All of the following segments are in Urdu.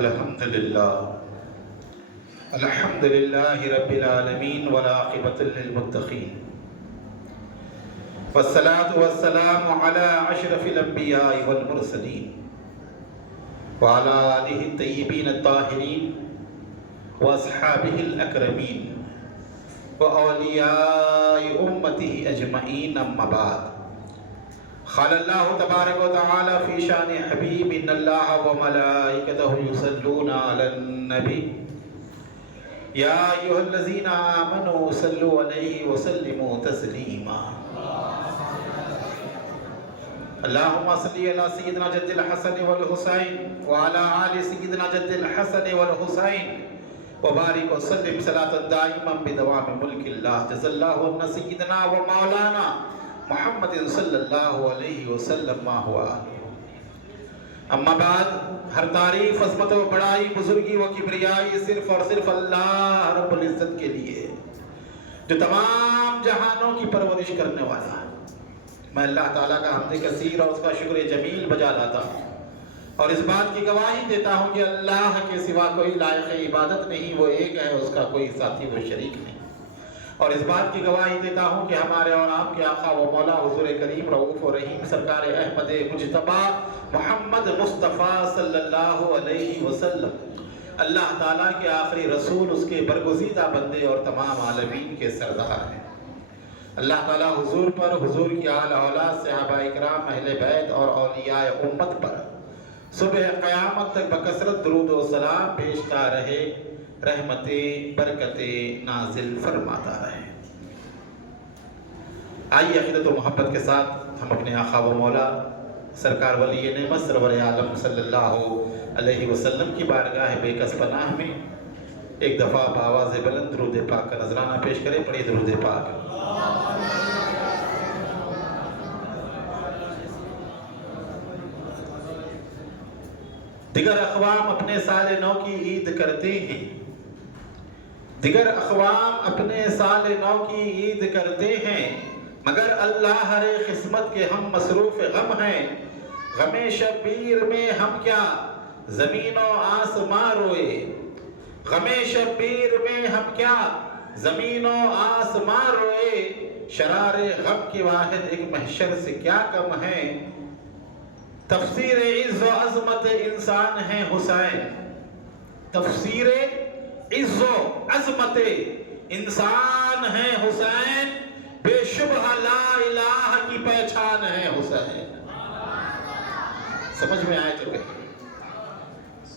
الحمد لله رب العالمين والعاقبة للمتقين والصلاة والسلام على أشرف الأنبياء والمرسلين وعلى آله الطيبين الطاهرين وأصحابه الأكرمين وأولياء أمته أجمعين أما بعد قال الله تبارك وتعالى في شان حبيب إن الله وملائكته يصلون على النبي يا أيها الذين آمنوا صلوا عليه وسلموا تسليما اللهم صل على سيدنا جد الحسن والحسين وعلى آل سيدنا جد الحسن والحسين وبارك وسلم صلاة دائما بدوام ملك الله جزا الله عنا سيدنا ومولانا محمد صلی اللہ علیہ وسلم ما ہوا اما بعد ہر تعریف عظمت و بڑائی بزرگی و کبریائی صرف اور صرف اللہ رب العزت کے لیے جو تمام جہانوں کی پرورش کرنے والا ہے۔ میں اللہ تعالیٰ کا حمد کثیر اور اس کا شکر جمیل بجا لاتا ہوں اور اس بات کی گواہی دیتا ہوں کہ اللہ کے سوا کوئی لائق عبادت نہیں، وہ ایک ہے، اس کا کوئی ساتھی و شریک نہیں، اور اس بات کی گواہی دیتا ہوں کہ ہمارے اور آپ کے آقا و مولا حضور کریم رؤوف و رحیم سرکار احمد مجتبی محمد مصطفیٰ صلی اللہ علیہ وسلم اللہ تعالیٰ کے آخری رسول، اس کے برگزیدہ بندے اور تمام عالمین کے سردار ہیں۔ اللہ تعالیٰ حضور پر، حضور کی آل اولاد، صحابہ اکرام، اہل بیت اور اولیاء امت پر صبح قیامت تک بکثرت درود و سلام بیچتا رہے، رحمتیں برکتیں نازل فرماتا رہے۔ آئیے عقیدت و محبت کے ساتھ ہم اپنے آقا و مولا سرکار ولی نعمت سرور عالم صلی اللہ علیہ وسلم کی بارگاہ بے کس پناہ میں ایک دفعہ بآواز بلند درود پاک کا نذرانہ پیش کریں۔ پڑھیے درود پاک۔ دیگر اقوام اپنے سال نو کی عید کرتے ہیں، دیگر اقوام اپنے سال نو کی عید کرتے ہیں، مگر اللہ ہر قسمت کے ہم مصروف غم ہیں۔ غم شبیر میں ہم کیا زمین و آسمان روئے، غم شبیر میں ہم کیا زمین و آسمان روئے، شرار غم کی واحد ایک محشر سے کیا کم ہے۔ تفسیر عز و عظمت انسان ہے حسین، تفسیر عز و عظمت انسان ہے حسین، بے شبہ لا الہ کی پہچان ہے حسین۔ سمجھ میں آئے تو کہیں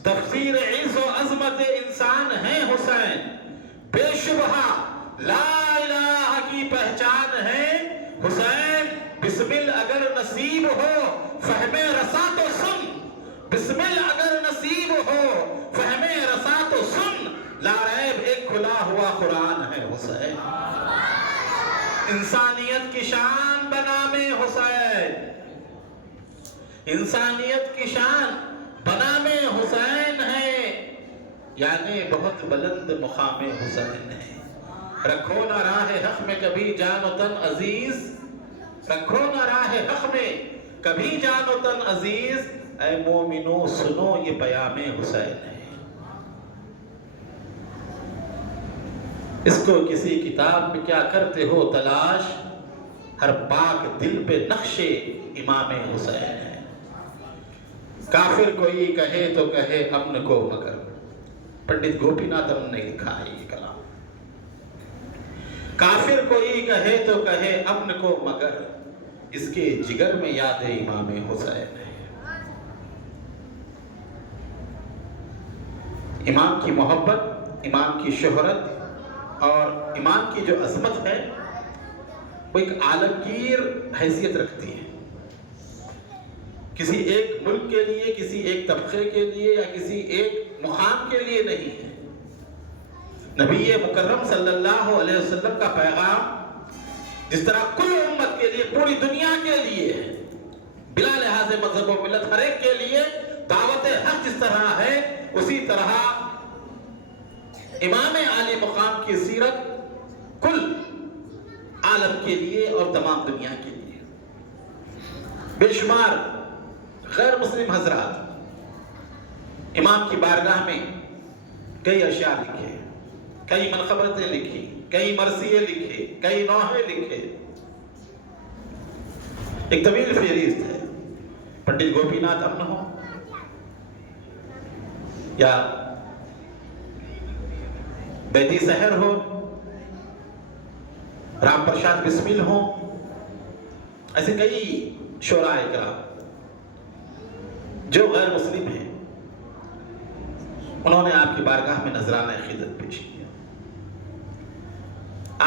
تفسیر عز و عظمت انسان ہے حسین، بے شبہ لا الہ کی پہچان ہے حسین۔ بسمل اگر نصیب ہو فہم رسا تو سن، بسمل اگر نصیب ہو فہم رسا تو سن، لا ریب ایک کھلا ہوا قرآن ہے حسین۔ انسانیت کی شان بنام حسین، انسانیت کی شان بنام حسین ہے، یعنی بہت بلند مقام حسین ہے۔ رکھو نہ راہ حق میں کبھی جان و تن عزیز، رکھو نہ راہ حق میں کبھی جان و تن عزیز، اے مومنو سنو یہ پیام حسین ہے۔ اس کو کسی کتاب میں کیا کرتے ہو تلاش، ہر پاک دل پہ نقش امام حسین ہے۔ کافر کوئی کہے تو کہے امن کو مگر، پنڈت گوپی ناتھ نے لکھا ہے یہ کلام۔ کافر کوئی کہے تو کہے امن کو مگر، اس کے جگر میں یاد امام حسین ہے۔ امام کی محبت، امام کی شہرت اور امام کی جو عظمت ہے وہ ایک عالمگیر حیثیت رکھتی ہے، کسی ایک ملک کے لیے، کسی ایک طبقے کے لیے یا کسی ایک مقام کے لیے نہیں ہے۔ نبی مکرم صلی اللہ علیہ وسلم کا پیغام جس طرح کل امت کے لیے، پوری دنیا کے لیے ہے، بلا لحاظ مذہب و ملت ہر ایک کے لیے دعوت حق جس طرح ہے، اسی طرح امام عالی مقام کی سیرت کل عالم کے لیے اور تمام دنیا کے لیے۔ بے شمار غیر مسلم حضرات امام کی بارگاہ میں کئی اشیاء لکھے، کئی منقبتیں لکھی، کئی مرثیے لکھے، کئی نوحے لکھے. ایک طویل فہرست ہے. پنڈت گوپی ناتھ امن ہو یا بیدی سحر ہو، رام پرشاد بسمل ہو، ایسے کئی شعراء اکرام جو غیر مسلم ہیں، انہوں نے آپ کی بارگاہ میں نذرانہ عقیدت پیش کیا.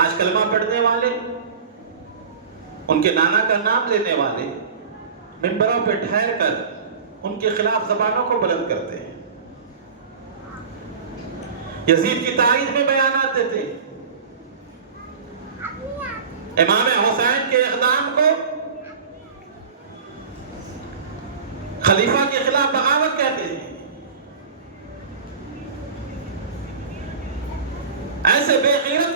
آج کلمہ پڑھنے والے، ان کے نانا کا نام لینے والے منبروں پہ ٹھہر کر ان کے خلاف زبانوں کو بلند کرتے ہیں، یزید کی تائید میں بیانات دیتے ہیں، امام حسین کے اقدام کو خلیفہ کے خلاف بغاوت کہتے ہیں. ایسے بے غیرت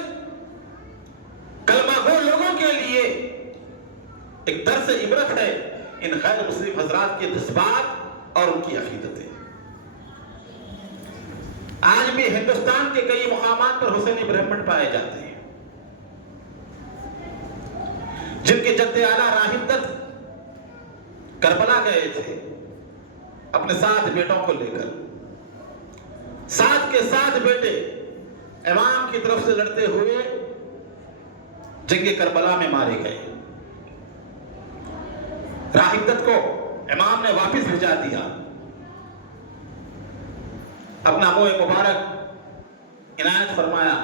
کلمہ گو لوگوں کے لیے ایک درس عبرت ہے ان غیر مسلم حضرات کے جذبات اور ان کی عقیدتیں. آج بھی ہندوستان کے کئی مقامات پر حسینی برہمن پائے جاتے ہیں جن کے جد اعلیٰ راہب دت کربلا گئے تھے اپنے 7 بیٹوں کو لے کر. 7 کے 7 بیٹے امام کی طرف سے لڑتے ہوئے جنگ کربلا میں مارے گئے. راہب دت کو امام نے واپس بھیجا دیا، اپنا موئے مبارک عنایت فرمایا،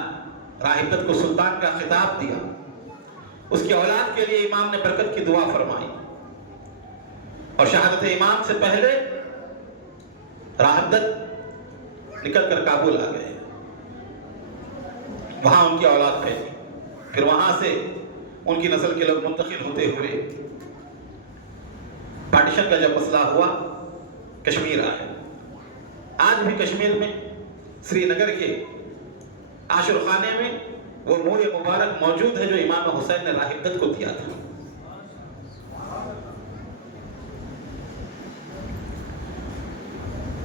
راہب دت کو سلطان کا خطاب دیا. اس کی اولاد کے لیے امام نے برکت کی دعا فرمائی اور شہادت امام سے پہلے راہب دت نکل کر کابل آ گئے. وہاں ان کی اولاد پھیلی، پھر وہاں سے ان کی نسل کے لوگ منتقل ہوتے ہوئے پارٹیشن کا جب مسئلہ ہوا کشمیر آئے. آج بھی کشمیر میں سری نگر کے عاشور خانے میں وہ موئے مبارک موجود ہے جو امام حسین نے راہب دت کو دیا تھا.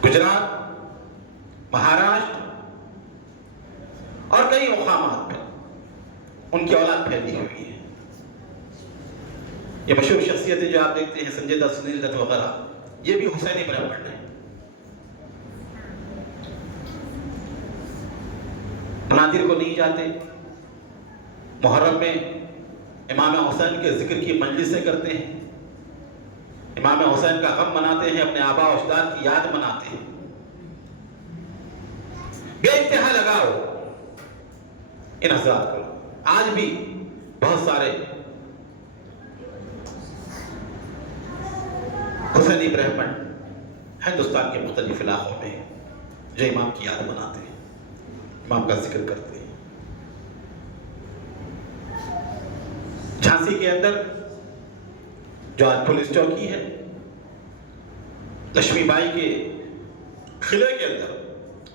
گجرات، مہاراشٹر اور کئی مقامات پر ان کی اولاد پھیلی ہوئی ہے. یہ مشہور شخصیتیں جو آپ دیکھتے ہیں سنجے دت، سنیل دت وغیرہ، یہ بھی حسینی برہمن ہیں. منادر کو نہیں جاتے، محرم میں امام حسین کے ذکر کی مجلسیں کرتے ہیں، امام حسین کا غم مناتے ہیں، اپنے آباء و اجداد کی یاد مناتے ہیں. بے انتہا لگاؤ ان حضرات کو. آج بھی بہت سارے حسینی برہمن ہندوستان کے مختلف علاقوں میں جو امام کی یاد مناتے ہیں، امام کا ذکر کرتے ہیں. جھانسی کے اندر جو آج پولیس چوکی ہے، لکشمی بائی کے قلعے کے اندر،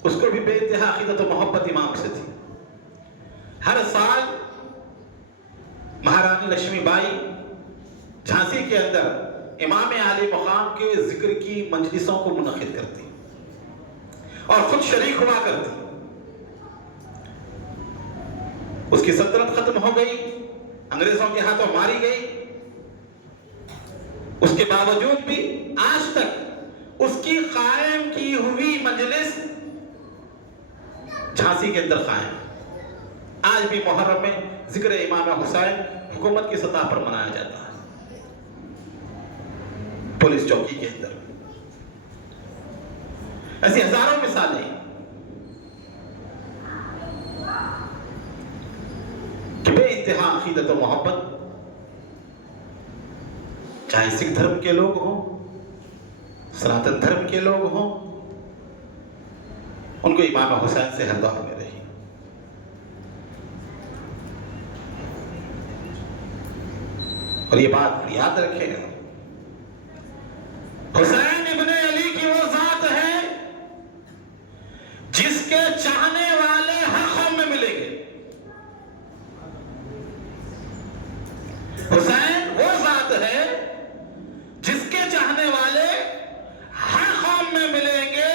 اس کو بھی بے انتہا عقیدت و محبت امام سے تھی. ہر سال مہارانی لکشمی بائی جھانسی کے اندر امام عالی مقام کے ذکر کی مجلسوں کو منعقد کرتی اور خود شریک ہوا کرتی. اس کی سلطنت ختم ہو گئی، انگریزوں کے ہاتھوں ماری گئی، اس کے باوجود بھی آج تک اس کی قائم کی ہوئی مجلس جھانسی کے اندر قائم. آج بھی محرم میں ذکر امام حسین حکومت کی سطح پر منایا جاتا ہے پولیس چوکی کے اندر. ایسی ہزاروں مثالیں کہ بے انتہا عقیدت و محبت، چاہے سکھ دھرم کے لوگ ہوں، سناتن دھرم کے لوگ ہوں، ان کو امام حسین سے ہر دور میں رہی. اور یہ بات یاد رکھے گا، حسین ابن علی کی وہ ذات ہے جس کے چاہنے والے ہر قوم میں ملیں گے. حسین وہ ذات ہے جس کے چاہنے والے ہر قوم میں ملیں گے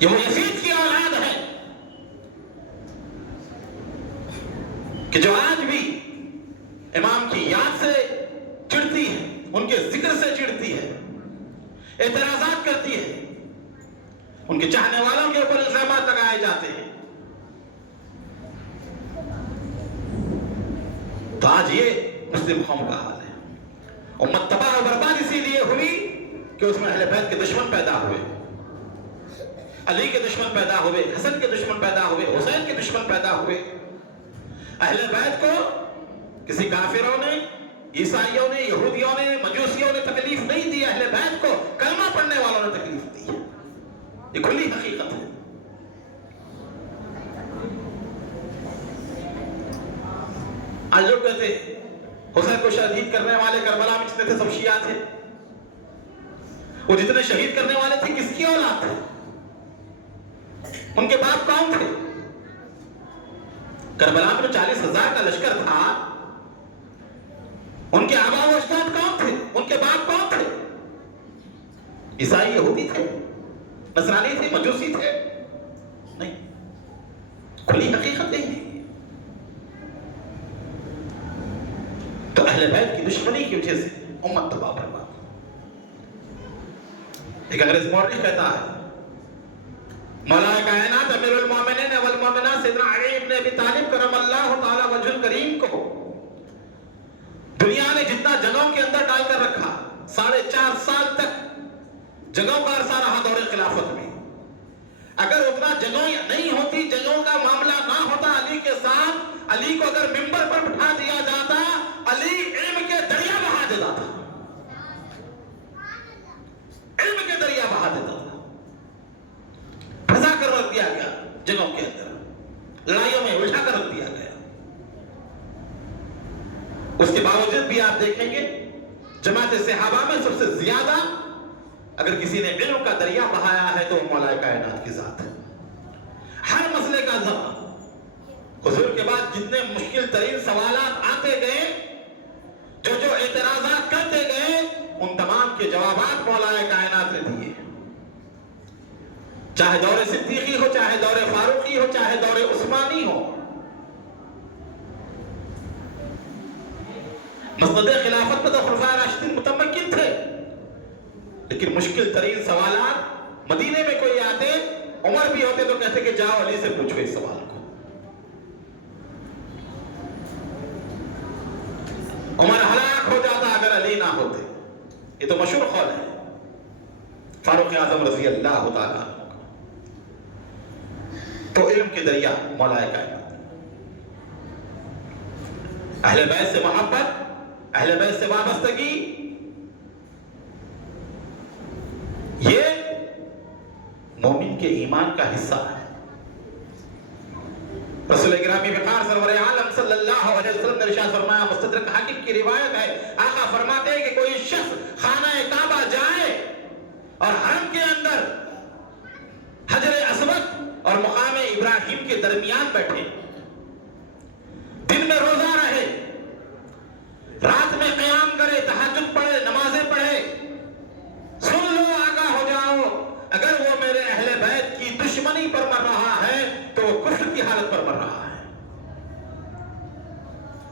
یہ وہ یزید کی اولاد ہے کہ جو آج بھی امام کی یاد سے چڑھتی ہے، ان کے ذکر سے چڑھتی ہے، اعتراضات کرتی ہے، ان کے چاہنے والوں کے اوپر الزامات لگائے جاتے ہیں۔ تو آج یہ مسلم قوم کا حال ہے۔ امت تباہ و برباد اسی لیے ہوئی کہ اس میں اہل بیت کے دشمن پیدا ہوئے، علی کے دشمن پیدا ہوئے، حسن کے دشمن پیدا ہوئے، حسین کے دشمن پیدا ہوئے۔ اہل بیت کو کسی کافروں نے، عیسائیوں نے، یہودیوں نے، مجوسیوں نے تکلیف نہیں دی، اہل بیت کو کلمہ پڑھنے والوں نے تکلیف دی ہے۔ یہ کھلی حقیقت ہے۔ آج لوگ کہتے ہیں حسین کو شہید کرنے والے کربلا میں جتنے تھے سب شیعہ تھے۔ وہ جتنے شہید کرنے والے تھے کس کی اولاد تھے؟ ان کے باپ کون تھے؟ کربلا میں جو 40,000 کا لشکر تھا، ان کے آبا و اجداد کون تھے؟ ان کے باپ کون تھے؟ عیسائی، یہودی تھے، نصرانی تھے، مجوسی تھے؟ نہیں، کھلی حقیقت نہیں ہے۔ تو اہل بیت کی دشمنی کی وجہ سے امت تباہ برباد۔ ایک انگریز مورخ کہتا ہے، مولا کائنات امیر المومنین والمومنات سیدنا علی ابن ابی طالب کرم اللہ تعالی وجہ الکریم کو دنیا نے جتنا جنگوں کے اندر ڈال کر رکھا، 4.5 سال تک جنگوں کا عرصہ رہا دور خلافت میں، اگر اتنا جنگوں نہیں ہوتی، جنگوں کا معاملہ نہ ہوتا علی کے ساتھ، علی کو اگر ممبر پر بٹھا دیا جاتا، علی علم کے دریا بہا دیتا تھا، علم کے دریا بہا دیتا تھا، پھنسا کر رکھ دیا گیا جنگوں کے اندر، لڑائیوں میں الجھا کر رکھ دیا گیا۔ اس کے باوجود بھی آپ دیکھیں گے جماعت صحابہ میں سب سے زیادہ اگر کسی نے علم کا دریا بہایا ہے تو مولا کائنات کی ذات ہے۔ ہر مسئلے کا حضور کے بعد جتنے مشکل ترین سوالات آتے گئے، جو اعتراضات کرتے گئے، ان تمام کے جوابات مولا کائنات نے دیے، چاہے دور صدیقی ہو، چاہے دور فاروقی ہو، چاہے دور عثمانی ہو۔ مسند خلافت میں تو خلفائے راشدین متمکن تھے، لیکن مشکل ترین سوالات مدینے میں کوئی آتے، عمر بھی ہوتے تو کہتے کہ جاؤ علی سے پوچھو اس سوال کو۔ عمر ہلاک ہو جاتا اگر علی نہ ہوتے۔ یہ تو مشہور قول ہے فاروق اعظم رضی اللہ تعالیٰ عنہ کا۔ تو علم کے دریا مولا کائنات، اہل بیت سے محبت، اہل بیت سے وابستگی، یہ مومن کے ایمان کا حصہ ہے۔ رسول گرامی وقار سرور عالم صلی اللہ علیہ وسلم نے ارشاد فرمایا، مستدرک حاکم کی روایت ہے، آقا فرماتے ہیں کہ کوئی شخص خانہ کعبہ جائے اور حرم کے اندر حجر اسود اور مقام ابراہیم کے درمیان بیٹھے، دن میں روزہ رہے، رات میں قیام کرے، تہجد پڑھے، نمازیں پڑھے، سن لو، آگاہ ہو جاؤ، اگر وہ میرے اہل بیت کی دشمنی پر مر رہا ہے تو وہ کفر کی حالت پر مر رہا ہے۔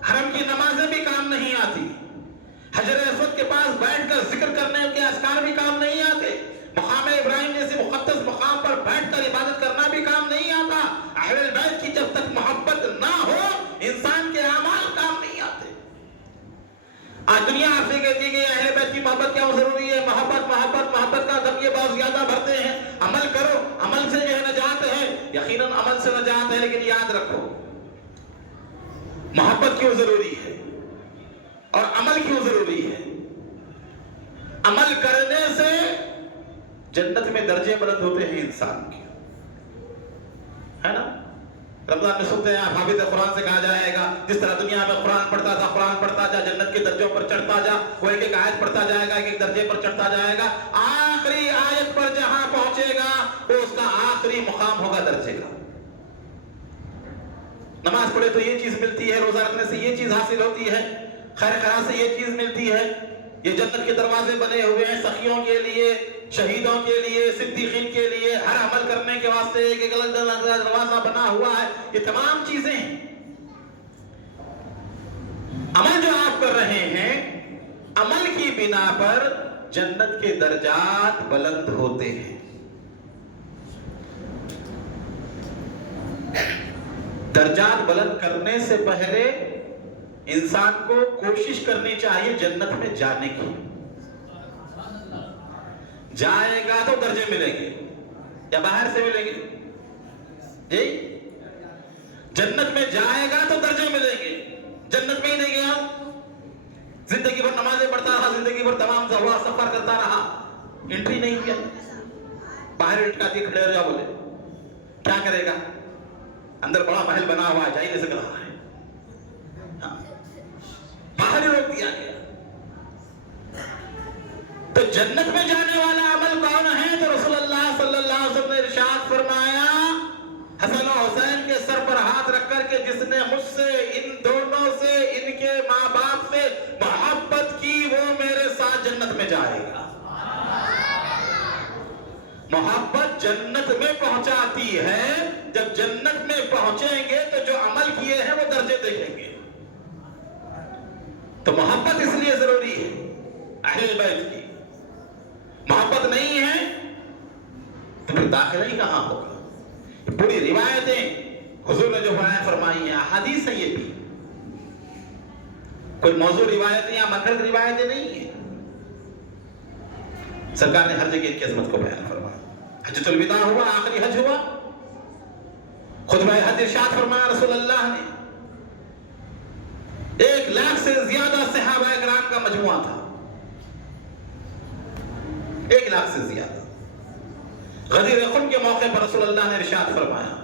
حرم کی نمازیں بھی کام نہیں آتی، حجر اسود کے پاس بیٹھ کر ذکر کرنے کے اذکار بھی کام نہیں آتے، مقام ابراہیم جیسے مقدس مقام پر بیٹھ کر عبادت کرنا بھی کام نہیں آتا۔ اہل بیت کی جب تک محبت نہ ہو، انسان کے اعمال کام نہیں آتے۔ آج دنیا آپ سے کہتی ہے کہ اہل بیت کی محبت کیا ضروری ہے، محبت محبت محبت کا دم یہ بہت زیادہ بھرتے ہیں، عمل کرو، عمل سے جو ہے نجات ہے۔ یقیناً عمل سے نجات ہے، لیکن یاد رکھو محبت کیوں ضروری ہے اور عمل کیوں ضروری ہے۔ عمل کرنے سے جنت میں درجے بلند ہوتے ہیں انسان کے، ہے نا؟ رمضان میں سنتے ہیں حافظ قرآن سے کہا جائے گا، جس طرح دنیا میں قرآن پڑھتا تھا، قرآن پڑھتا جا، جنت کے درجوں پر چڑھتا جا، وہ ایک ایک آیت پڑھتا جائے گا، ایک ایک درجے پر چڑھتا جائے گا، آخری آیت پر جہاں پہنچے گا وہ اس کا آخری مقام ہوگا درجے کا۔ نماز پڑھے تو یہ چیز ملتی ہے، روزہ رکھنے سے یہ چیز حاصل ہوتی ہے، خیر خیرات سے یہ چیز ملتی ہے، یہ جنت کے دروازے بنے ہوئے ہیں سخیوں کے لیے، شہیدوں کے لیے، صدیقین کے لیے، ہر عمل کرنے بنانے کے واسطے ایک الگ دروازہ بنا ہوا ہے، یہ تمام چیزیں ہیں۔ عمل جو آپ کر رہے ہیں، عمل کی بنا پر جنت کے درجات بلند ہوتے ہیں۔ درجات بلند کرنے سے پہلے انسان کو کوشش کرنی چاہیے جنت میں جانے کی۔ جائے گا تو درجے ملیں گے یا باہر سے ملیں گے؟ جی، جنت میں جائے گا تو درجے ملیں گے۔ جنت میں ہی نہیں گیا، زندگی بھر نمازیں پڑھتا رہا، زندگی بھر تمام سفر کرتا رہا، انٹری نہیں کیا، باہر لٹکا کے کھڑے ہو جا بولے کیا کرے گا؟ اندر بڑا محل بنا ہوا ہے، جا ہی نہیں سک رہا ہے، باہر ہی روک دیا گیا۔ تو جنت میں جانے والا عمل کون ہے؟ تو رسول اللہ صلی اللہ علیہ وسلم نے ارشاد فرمایا، حسن و حسین کے سر پر ہاتھ رکھ کر کے جس نے مجھ سے، ان دونوں سے، ان کے ماں باپ سے محبت کی، وہ میرے ساتھ جنت میں جائے گا۔ محبت جنت میں پہنچاتی ہے۔ جب جنت میں پہنچیں گے تو جو عمل کیے ہیں وہ درجے دیکھیں گے۔ تو محبت اس لیے ضروری ہے اہل بیت کی۔ محبت نہیں ہے تو پھر داخلہ ہی کہاں ہوگا؟ پوری روایتیں حضور نے جو بیان فرمائی ہیں، احادیث ہیں، یہ بھی کوئی موضوع روایتیں یا منفرد روایتیں نہیں ہیں۔ سرکار نے ہر جگہ ان کی عظمت کو بیان فرمایا۔ حجۃ الوداع ہوا، آخری حج ہوا، خطبہ حج ارشاد فرمایا رسول اللہ نے، 1,00,000 سے زیادہ صحابہ کرام کا مجموعہ تھا، 1,00,000 سے زیادہ۔ غدیر خم کے موقع پر رسول اللہ نے ارشاد فرمایا،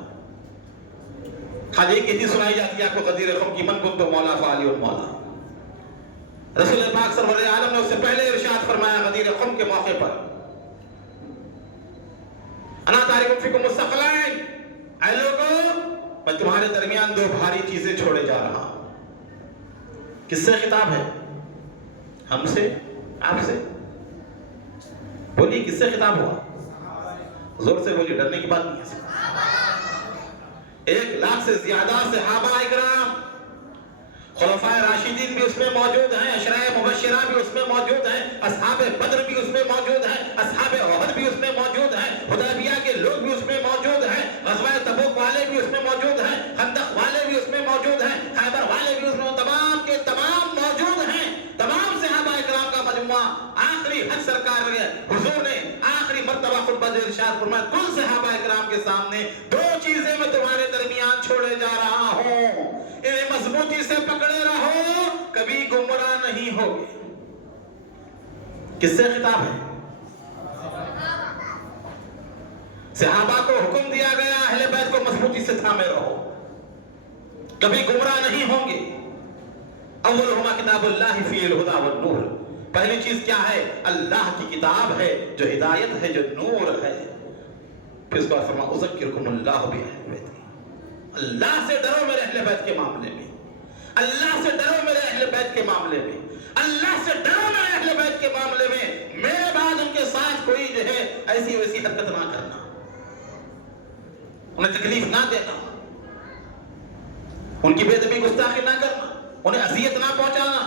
خالی ایک ہی سنائی جاتی ہے آپ کو غدیر خم کی، من کنت مولا فعلی المولا۔ رسول پاک سرور عالم نے اس سے پہلے ارشاد فرمایا غدیر خم کے موقع پر، انا تارک فیکم الثقلین، اے لوگوں میں تمہارے درمیان 2 بھاری چیزیں چھوڑے جا رہا ہوں۔ کس سے خطاب ہے؟ ہم سے، آپ سے؟ بولیے کس سے خطاب ہوا؟ زور سے بولیے، ڈرنے کی بات نہیں ہے۔ 1,00,000 سے زیادہ صحابہ اکرام، خلفائے راشدین بھی اس میں موجود ہیں، عشرۂ مبشرہ بھی اس میں موجود ہیں، اصحاب بدر بھی اس میں موجود ہیں، اصحاب احد بھی اس میں موجود ہیں، حدیبیہ کے لوگ بھی اس میں موجود ہیں، غزوہ تبوک والے بھی اس میں موجود ہیں، خندق والے بھی اس میں موجود ہیں، خیبر والے بھی اس میں، تمام کے تمام موجود ہیں۔ تمام صحابہ اکرام کا مجموعہ آخری حج سرکار نے، حضور نے آخری مرتبہ خطبہ دے ارشاد فرمایا، کل صحابہ اکرام کے سامنے 2 چیزیں میں تمہارے درمیان چھوڑے جا رہا ہوں، انہیں مضبوطی سے پکڑے رہو، کبھی گمراہ نہیں ہوگے۔ کس سے خطاب ہے؟ صحابہ کو حکم دیا گیا اہل بیت کو مضبوطی سے تھامے رہو، کبھی گمراہ نہیں ہوں گے۔ اولہما کتاب اللہ فیہ الہدی والنور، پہلی چیز کیا ہے؟ اللہ کی کتاب ہے جو ہدایت ہے، جو نور ہے۔ پھر اس بار فرمایا اذکرکم اللہ بأہل بیت، اللہ سے ڈرو میرے اہل بیت کے معاملے میں، اللہ سے ڈرو میرے اہل بیت کے معاملے میں، اللہ سے ڈرو میرے اہل بیت کے معاملے میں، میرے بعد ان کے ساتھ کوئی جو ہے ایسی ویسی حرکت نہ کرنا، انہیں تکلیف نہ دینا، ان کی بے ادبی گستاخی نہ کرنا، انہیں اذیت نہ پہنچانا۔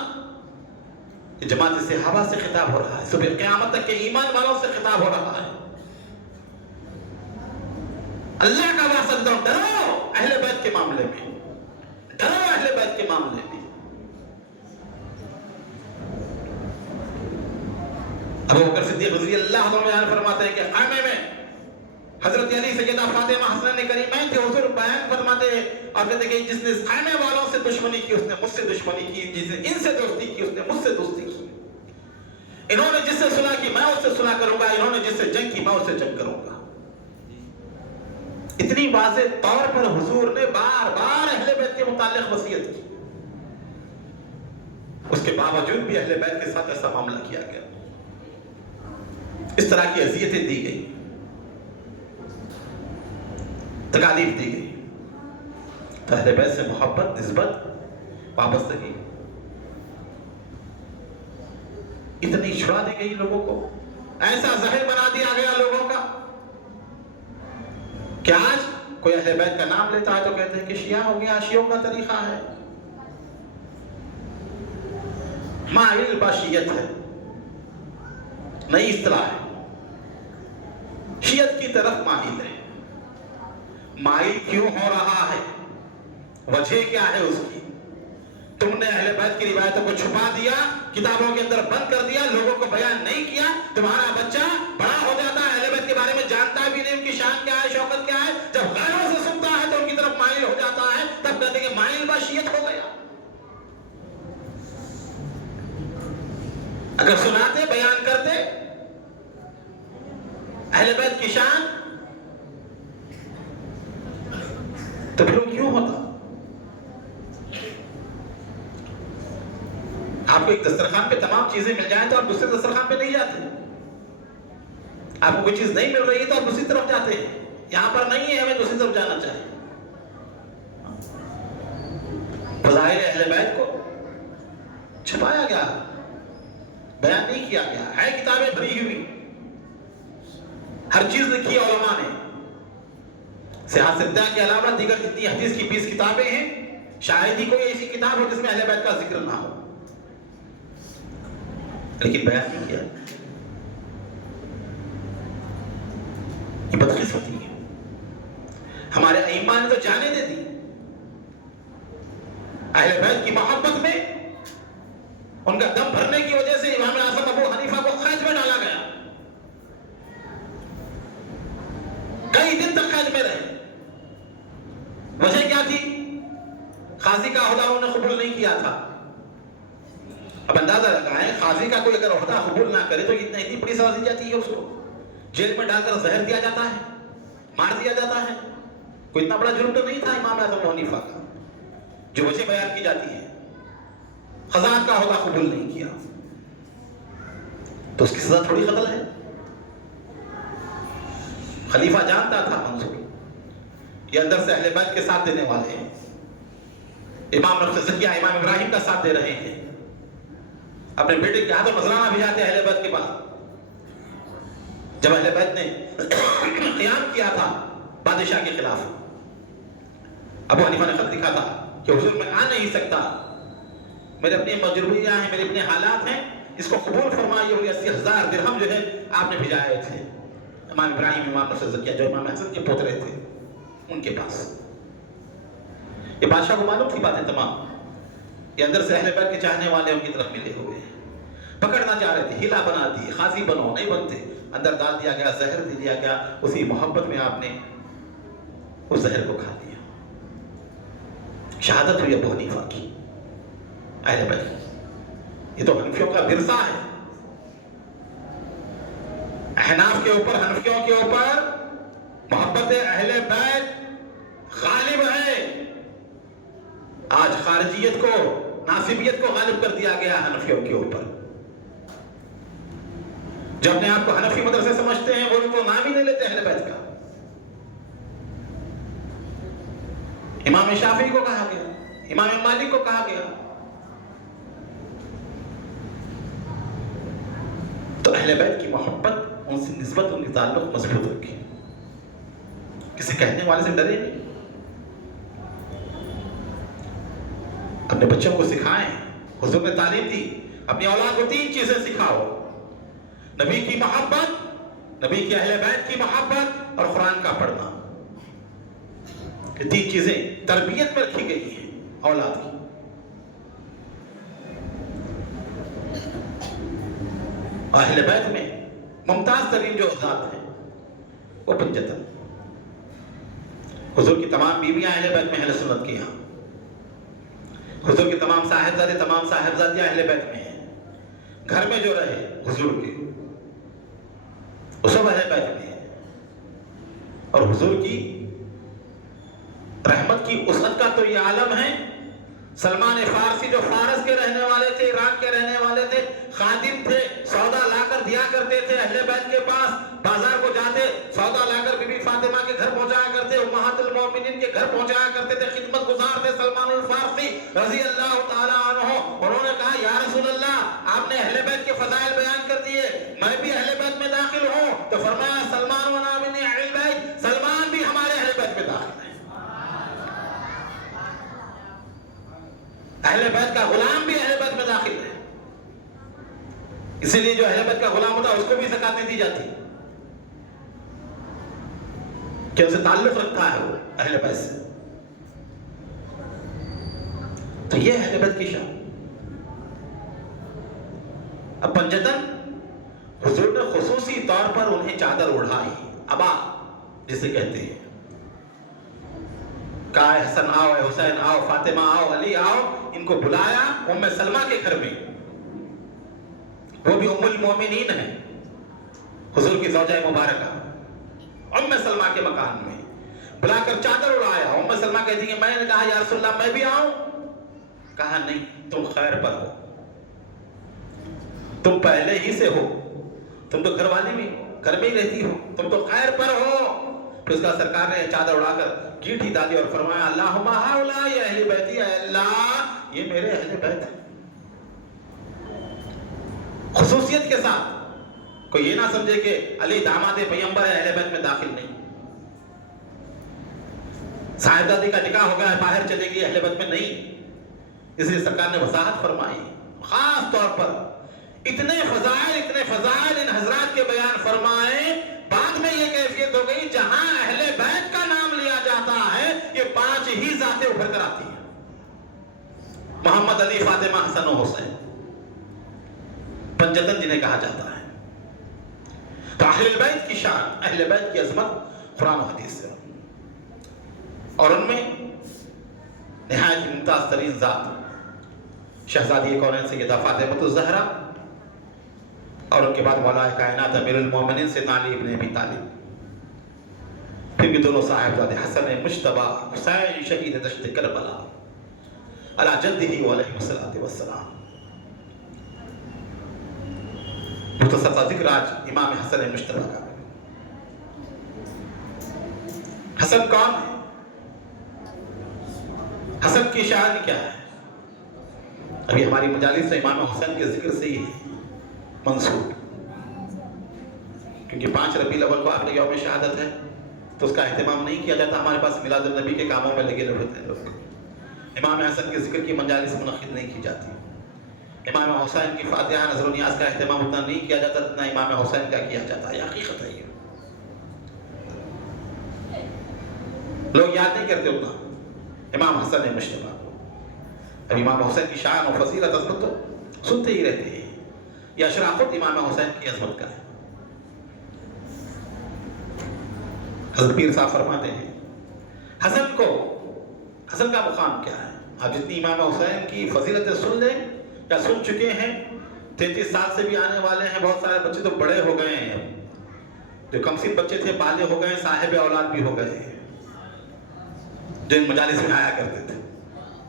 یہ جماعت صحابہ سے خطاب ہو رہا ہے، صبح قیامت تک کے ایمان والوں سے خطاب ہو رہا ہے۔ اللہ کا واسطہ دو، ڈرو اہل بیت کے معاملے میں، ڈرو اہل بیت کے معاملے میں۔ ابو بکر صدیق رضی اللہ عنہ فرماتے ہیں کہ خیمے میں حضرت علی سیدہ فاطمہ حسنین کریمین تھے، حضور بیان فرماتے ہیں اور کہتے کہ جس نے خیمے والوں سے دشمنی کی اس نے مجھ سے دشمنی کی، جس نے ان سے دوستی کی اس نے مجھ سے دوستی کی، انہوں نے جس سے صلح کی میں اس سے صلح کروں گا، انہوں نے جس سے جنگ کی میں اس سے جنگ کروں گا۔ اتنی واضح طور پر حضور نے بار بار اہل بیت کے متعلق وصیت کی، اس کے باوجود بھی اہل بیت کے ساتھ ایسا معاملہ کیا گیا، اس طرح کی اذیتیں دی گئی، تکالیف دی گئی۔ تو اہل بیت سے محبت، نسبت، وابستگی اتنی چھڑا دی گئی لوگوں کو، ایسا ظاہر بنا دیا گیا لوگوں کا کہ آج کوئی اہل بیت کا نام لیتا ہے تو کہتے ہیں کہ شیعہ ہو گیا، شیعوں کا طریقہ ہے، مائل بشیت ہے، نئی اصطلاح ہے، شیعت کی طرف مائل ہے۔ مائل کیوں ہو رہا ہے؟ وجہ کیا ہے اس کی؟ تم نے اہل بیت کی روایتوں کو چھپا دیا، کتابوں کے اندر بند کر دیا، لوگوں کو بیان نہیں کیا۔ تمہارا بچہ بڑا ہو جاتا ہے، اہل بیت کے بارے میں جانتا بھی نہیں، ان کی شان کیا ہے، شوکت کیا ہے، جب غیروں سے سنتا ہے تو ان کی طرف مائل ہو جاتا ہے، تب کہتے ہیں کہ مائل بشیت ہو گیا۔ اگر سناتے، بیان کرتے اہل بیت کی شان تو پھر وہ کیوں ہوتا؟ آپ کو ایک دسترخوان پہ تمام چیزیں مل جائیں تو آپ دوسرے دسترخوان پہ نہیں جاتے۔ آپ کو کوئی چیز نہیں مل رہی ہے تو آپ دوسری طرف جاتے ہیں، یہاں پر نہیں ہے، ہمیں دوسری طرف جانا چاہیے۔ فضائل اہل بیت کو چھپایا گیا، بیان نہیں کیا گیا ہے، کتابیں بھری ہوئی، ہر چیز لکھی ہے علماء نے۔ صحاح ستہ کے علاوہ دیگر جتنی حدیث کی 20 کتابیں ہیں، شاید ہی کوئی ایسی کتاب ہو جس میں اہل بیت کا ذکر نہ ہو، لیکن بیان نہیں کیا۔ یہ بدقسمتی ہے۔ ہمارے ائمہ نے تو جانے دے دی اہل بیت کی محبت میں، ان کا دم بھرنے کی وجہ سے امام اعظم ابو حنیفہ کو قید میں ڈالا گیا، کئی دن تک قید میں رہے۔ وجہ کیا تھی؟ قاضی کا عہدہ انہوں نے قبول نہیں کیا تھا۔ اب اندازہ لگائیں، قاضی کا کوئی اگر عہدہ قبول نہ کرے تو اتنی بڑی سزا دی جاتی ہے، اس کو جیل میں ڈال کر زہر دیا جاتا ہے، مار دیا جاتا ہے۔ کوئی اتنا بڑا جرم تو نہیں تھا امام اعظم ابو حنیفہ کا، جو وجہ بیان کی جاتی ہے قضات کا عہدہ قبول نہیں کیا تو اس کی سزا تھوڑی قتل ہے۔ خلیفہ جانتا تھا منظور یہ اندر سے اہل بیت کے ساتھ دینے والے ہیں، امام نفس زکیہ امام ابراہیم کا ساتھ دے رہے ہیں، اپنے بیٹے کے ہاتھوں نذرانہ بھیجاتے اہل بیت کے پاس۔ جب اہل بیت نے قیام کیا تھا بادشاہ کے خلاف، ابو حنیفہ نے خط لکھا تھا کہ حضور میں آ نہیں سکتا، میرے اپنی مجبوریاں ہیں، میرے اپنے حالات ہیں، اس کو قبول فرمائیے۔ ہوئی 80,000 درہم جو ہے آپ نے بھیجائے تھے امام ابراہیم امام نفس زکیہ جو امام حسن کے پوترے تھے ان کے پاس۔ یہ بادشاہ کو معلوم تھی باتیں تمام، یہ اندر سے اہل بیت کے چاہنے والے ان کی طرف ملے ہوئے ہیں، پکڑنا چاہ رہے تھے، ہلا بنا دی، قاضی بنو، نہیں بنتے، اندر ڈال دیا گیا، زہر دے دیا گیا، اسی محبت میں آپ نے اس زہر کو کھا دیا۔ شہادت ہوئی ابو حنیفہ کی، اہل بیت۔ یہ تو حنفیوں کا ورثہ ہے، احناف کے اوپر، حنفیوں کے اوپر محبت اہل بیت غالب ہے۔ آج خارجیت کو، ناصبیت کو غالب کر دیا گیا حنفیوں کے اوپر۔ جو اپنے آپ کو حنفی مدرسے سمجھتے ہیں وہ تو نام ہی نہیں لیتے اہل بیت کا۔ امام شافعی کو کہا گیا، امام مالک کو کہا گیا۔ تو اہل بیت کی محبت، ان سے نسبت، ان کی تعلق مضبوط رکھے، کسی کہنے والے سے ڈرے نہیں، اپنے بچوں کو سکھائیں۔ حضور نے تعلیم دی اپنی اولاد کو 3 چیزیں سکھاؤ، نبی کی محبت، نبی کی اہل بیت کی محبت اور قرآن کا پڑھنا۔ یہ 3 چیزیں تربیت میں رکھی گئی ہیں اولاد کی۔ اہل بیت میں ممتاز ترین جو ذات ہیں وہ پنجتن، حضور کی تمام بیویاں اہل بیت میں، اہل سنت کی ہیں، حضور کے تمام صاحبزادے، تمام صاحبزادیاں اہل بیت میں ہیں، گھر میں جو رہے حضور کے وہ سب اہل بیت میں ہیں۔ اور حضور کی رحمت کی وسعت کا تو یہ عالم ہے، سلمان فارسی جو فارس کے رہنے والے تھے، عراق کے رہنے والے تھے، خادم تھے، سودا لا کر دیا کرتے تھے اہل بیت کے پاس، بازار کو جاتے سودا لا کر بی بی فاطمہ کے گھر پہنچایا کرتے، امہات المومنین کے گھر پہنچایا کرتے تھے، خدمت گزار تھے سلمان الفارسی رضی اللہ تعالیٰ عنہ۔ انہوں نے کہا یا رسول اللہ آپ نے اہل بیت کے فضائل بیان کر دیے، میں بھی اہل بیت میں داخل ہوں، تو فرمایا سلمان ونا من اہل بیت، سلمان بھی ہمارے اسی لیے جو اہل بیت کا غلام ہوتا ہے اس کو بھی زکات نہیں دی جاتی کہ اسے تعلق رکھتا ہے وہ اہل بیت سے. تو یہ اہل بیت کی شان. اب پنجتن حضور نے خصوصی طور پر انہیں چادر اڑھائی، ابا جسے کہتے ہیں، کہا اے حسن آؤ، اے حسین آؤ، فاطمہ آؤ، علی آؤ. ان کو بلایا ام سلمہ کے گھر میں، وہ بھی ام المومنین ہیں، حضور کی زوجہ مبارکہ، ام سلمہ کے مکان میں بلا کر چادر اڑایا. ام سلمہ کہتی ہیں میں نے کہا یا رسول اللہ میں بھی آؤں؟ کہا نہیں، تم خیر پر ہو، تم پہلے ہی سے ہو، تم تو گھر والی بھی گھر میں ہی رہتی ہو، تم تو خیر پر ہو. پھر اس کا سرکار نے چادر اڑا کر گیٹھی ڈالی اور فرمایا اللہم ہؤلاء اہل بیتی، اے اللہ یہ میرے اہل بیت ہیں. خصوصیت کے ساتھ، کوئی یہ نہ سمجھے کہ علی داماد پیغمبر ہے اہل بیت میں داخل نہیں. صاحبزادی کا نکاح ہو گیا ہے باہر چلے گی اہل بیت میں نہیں. اس لیے سرکار نے وضاحت فرمائی خاص طور پر اتنے فضائل ان حضرات کے بیان فرمائے. بعد میں یہ کیفیت ہو گئی جہاں اہل بیت کا نام لیا جاتا ہے یہ 5 ہی ذاتیں ابھر کر آتی ہیں، محمد، علی، فاطمہ، حسن و حسین، پنجتن جنہیں کہا جاتا ہے. تو اہل بیت کی شان، اہل بیت کی عظمت قرآن و حدیث سے، اور ان میں نہایت ممتاز ترین ذات شہزادی کونین سیدہ فاطمہ الزہرا، اور ان کے بعد مولا کائنات امیر المومنین سیدنا علی ابن ابی طالب، پھر بھی دونوں صاحبزادے حسن مجتبی حسین شہید دشت کربلا علی جدہ علیہ الصلوۃ والسلام. مختصر سا ذکر آج امام حسن مجتبی کا. حسن کون ہے؟ حسن کی شان کیا ہے؟ ابھی ہماری مجالس سے امام حسین کے ذکر سے ہی منسوب، کیونکہ 5 ربیع الاول کو آپ نے یوم شہادت ہے تو اس کا اہتمام نہیں کیا جاتا. ہمارے پاس میلاد النبی کے کاموں میں لگے رہتے ہیں لوگ. امام حسن کے ذکر کی مجالس منعقد نہیں کی جاتی. امام حسین کی فاتحہ نظر و نیاز کا اہتمام اتنا نہیں کیا جاتا جتنا امام حسین کا کیا جاتا ہے. یہ حقیقت ہے. یہ لوگ یاد نہیں کرتے اتنا امام حسن مجتبی کو. اب امام حسین کی شان و فضیلت عظمت تو سنتے ہی رہتے ہیں. یہ اشراف امام حسین کی عظمت کا ہے. حضرت پیر صاحب فرماتے ہیں حسن کا مقام کیا ہے؟ آپ جتنی امام حسین کی فضیلتیں سن لیں یا سن چکے ہیں، 33 سال سے بھی آنے والے ہیں، بہت سارے بچے تو بڑے ہو گئے ہیں، جو کم سن بچے تھے بالغ ہو گئے، صاحب اولاد بھی ہو گئے ہیں، جو ان مجالس میں آیا کرتے تھے.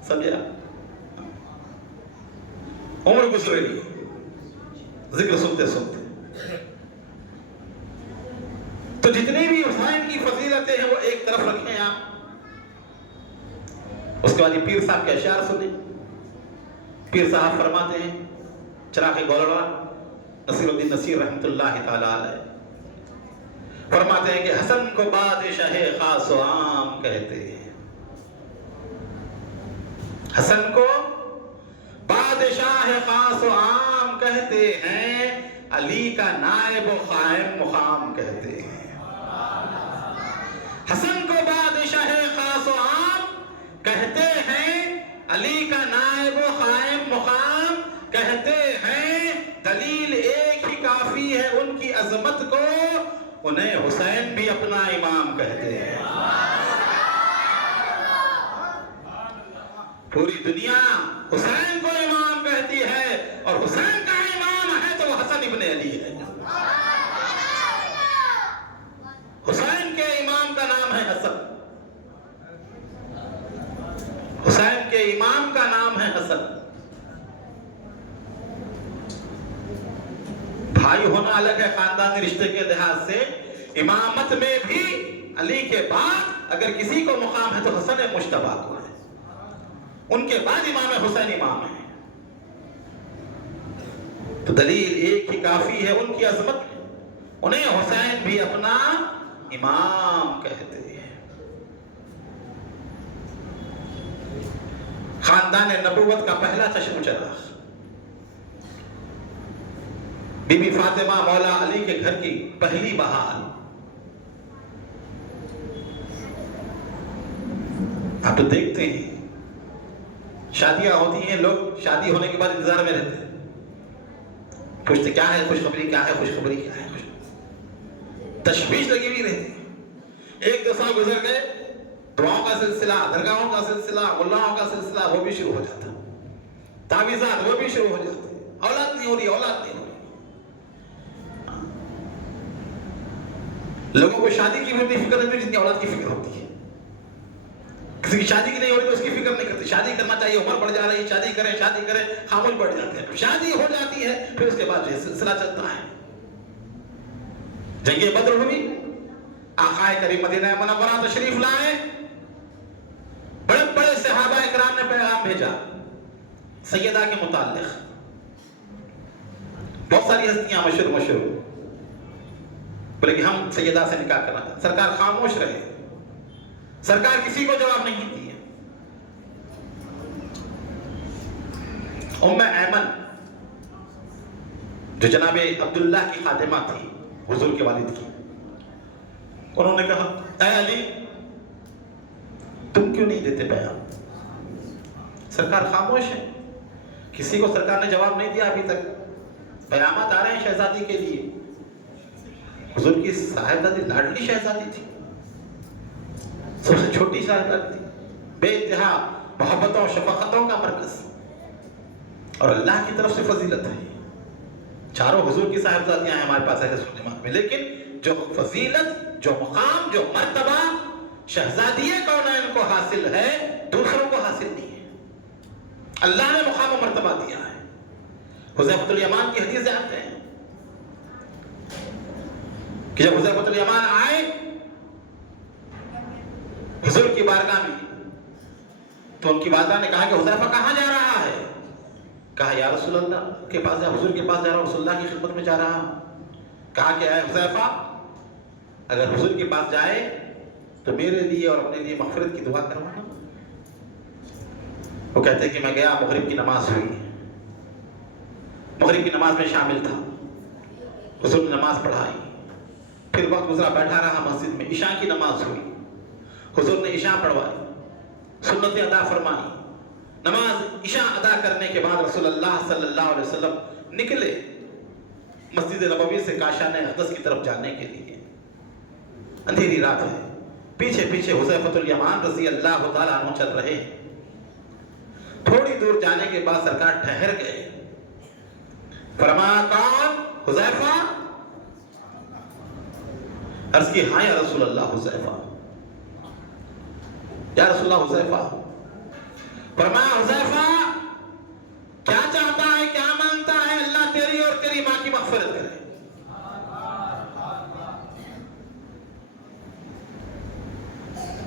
سمجھے آپ؟ عمر گزر گئی ذکر سنتے سنتے. تو جتنی بھی حسین کی فضیلتیں ہیں وہ ایک طرف رکھیں آپ. اس کے بعد یہ پیر صاحب کے اشعار سنیں. پیر صاحب فرماتے ہیں، چراغ گولڑا نصیر الدین نصیر رحمۃ اللہ تعالی علیہ فرماتے ہیں کہ حسن کو بادشاہ خاص و عام کہتے ہیں. حسن کو بادشاہ خاص و عام کہتے ہیں، علی کا نائب و قائم مقام کہتے ہیں. حسن کو بادشاہ خاص و عام کہتے ہیں، علی کا نائب و قائم مقام کہتے ہیں. دلیل ایک ہی کافی ہے ان کی عظمت کو، انہیں حسین بھی اپنا امام کہتے ہیں. پوری دنیا حسین کو امام کہتی ہے، اور حسین کا امام ہے تو وہ حسن ابن علی ہے. حسین کے امام کا نام ہے حسن. حسین کے امام کا نام ہے حسن. بھائی ہونا الگ ہے خاندانی رشتے کے لحاظ سے، امامت میں بھی علی کے بعد اگر کسی کو مقام ہے تو حسن مجتبی کو ہے. ان کے بعد امام حسین امام ہے. تو دلیل ایک ہی کافی ہے ان کی عظمت میں، انہیں حسین بھی اپنا امام کہتے ہیں. خاندان نبوت کا پہلا چشم چراغ بی بی فاطمہ مولا علی کے گھر کی پہلی بہار. آپ تو دیکھتے ہیں شادیاں ہوتی ہیں، لوگ شادی ہونے کے بعد انتظار میں رہتے ہیں، پوچھتے کیا ہے خوشخبری، کیا ہے خوشخبری، کیا ہے خوشخبری، تشویش لگی ہوئی رہتی ہے. 1-2 سال گزر گئے، دعاؤں کا سلسلہ، درگاہوں کا سلسلہ، ملاؤں کا سلسلہ وہ بھی شروع ہو جاتا، تعویذات وہ بھی شروع ہو جاتے، اولاد نہیں ہو رہی، اولاد نہیں ہو رہی. لوگوں کو شادی کی بھی اتنی فکر نہیں جتنی اولاد کی فکر ہوتی ہے. کسی کی شادی کی نہیں ہو رہی تو اس کی فکر نہیں کرتی، شادی کرنا چاہیے، عمر بڑھ جا رہی ہے، شادی کریں، خاموش بڑھ جاتے ہیں. شادی ہو جاتی ہے پھر اس کے بعد یہ سلسلہ چلتا ہے. جنگ بدر ہوئی، آقا کریم مدینہ منورہ تشریف لائے، بڑے بڑے صحابہ کرام نے پیغام بھیجا سیدہ کے متعلق. بہت ساری ہستیاں مشہور بولے کہ ہم سیدہ سے نکاح کرنا تھا. سرکار خاموش رہے، سرکار کسی کو جواب نہیں دیے. ام ایمن جو جناب عبداللہ کی خادمہ تھی، حضور کے والد کی، انہوں نے کہا اے علی تم کیوں نہیں دیتے بیان؟ سرکار خاموش ہے، کسی کو سرکار نے جواب نہیں دیا ابھی تک. پیغامات آ رہے ہیں شہزادی کے لیے. حضور کی صاحبزادی لاڈلی شہزادی تھی، سب سے چھوٹی صاحبزادی تھی، بے انتہا محبتوں شفقتوں کا مرکز، اور اللہ کی طرف سے فضیلت ہے. چاروں حضور کی صاحبزادیاں ہیں ہمارے پاس اہل سنت میں، لیکن جو فضیلت، جو مقام، جو مرتبہ شہزادی کونین کو حاصل ہے دوسروں کو حاصل نہیں ہے. اللہ نے مقام و مرتبہ دیا ہے. حذیفہ الیمان کی حدیث جانتے ہیں کہ جب حذیفہ الیمان آئے حضور کی بارگاہ میں تو ان کی والدہ نے کہا کہ حذیفہ کہاں جا رہا ہے؟ کہا یا رسول اللہ کے پاس حضور کے پاس جا رہا ہوں، رسول اللہ کی خدمت میں جا رہا ہوں. کہا کہ اے حذیفہ اگر حضور کے پاس جائے تو میرے لیے اور اپنے لیے مغفرت کی دعا کروانا. وہ کہتے ہیں کہ میں گیا، مغرب کی نماز ہوئی، مغرب کی نماز میں شامل تھا، حضور نے نماز پڑھائی، پھر وقت گزرا بیٹھا رہا مسجد میں، عشاء کی نماز ہوئی، حضور نے عشاء پڑھوائی، سنتیں ادا فرمائی. نماز عشاء ادا کرنے کے بعد رسول اللہ صلی اللہ علیہ وسلم نکلے مسجد نبوی سے کاشان اقدس کی طرف جانے کے لیے. اندھیری رات ہے، پیچھے پیچھے حذیفہ الیمان رضی اللہ تعالیٰ عنہ چل رہے ہیں. تھوڑی دور جانے کے بعد سرکار ٹھہر گئے. فرمایا کون؟ حذیفہ. عرض کی ہاں یا رسول اللہ حذیفہ، یا رسول اللہ حذیفہ. فرمایا حذیفہ کیا چاہتا ہے، کیا مانگتا ہے؟ اللہ تیری اور تیری ماں کی مغفرت کرے.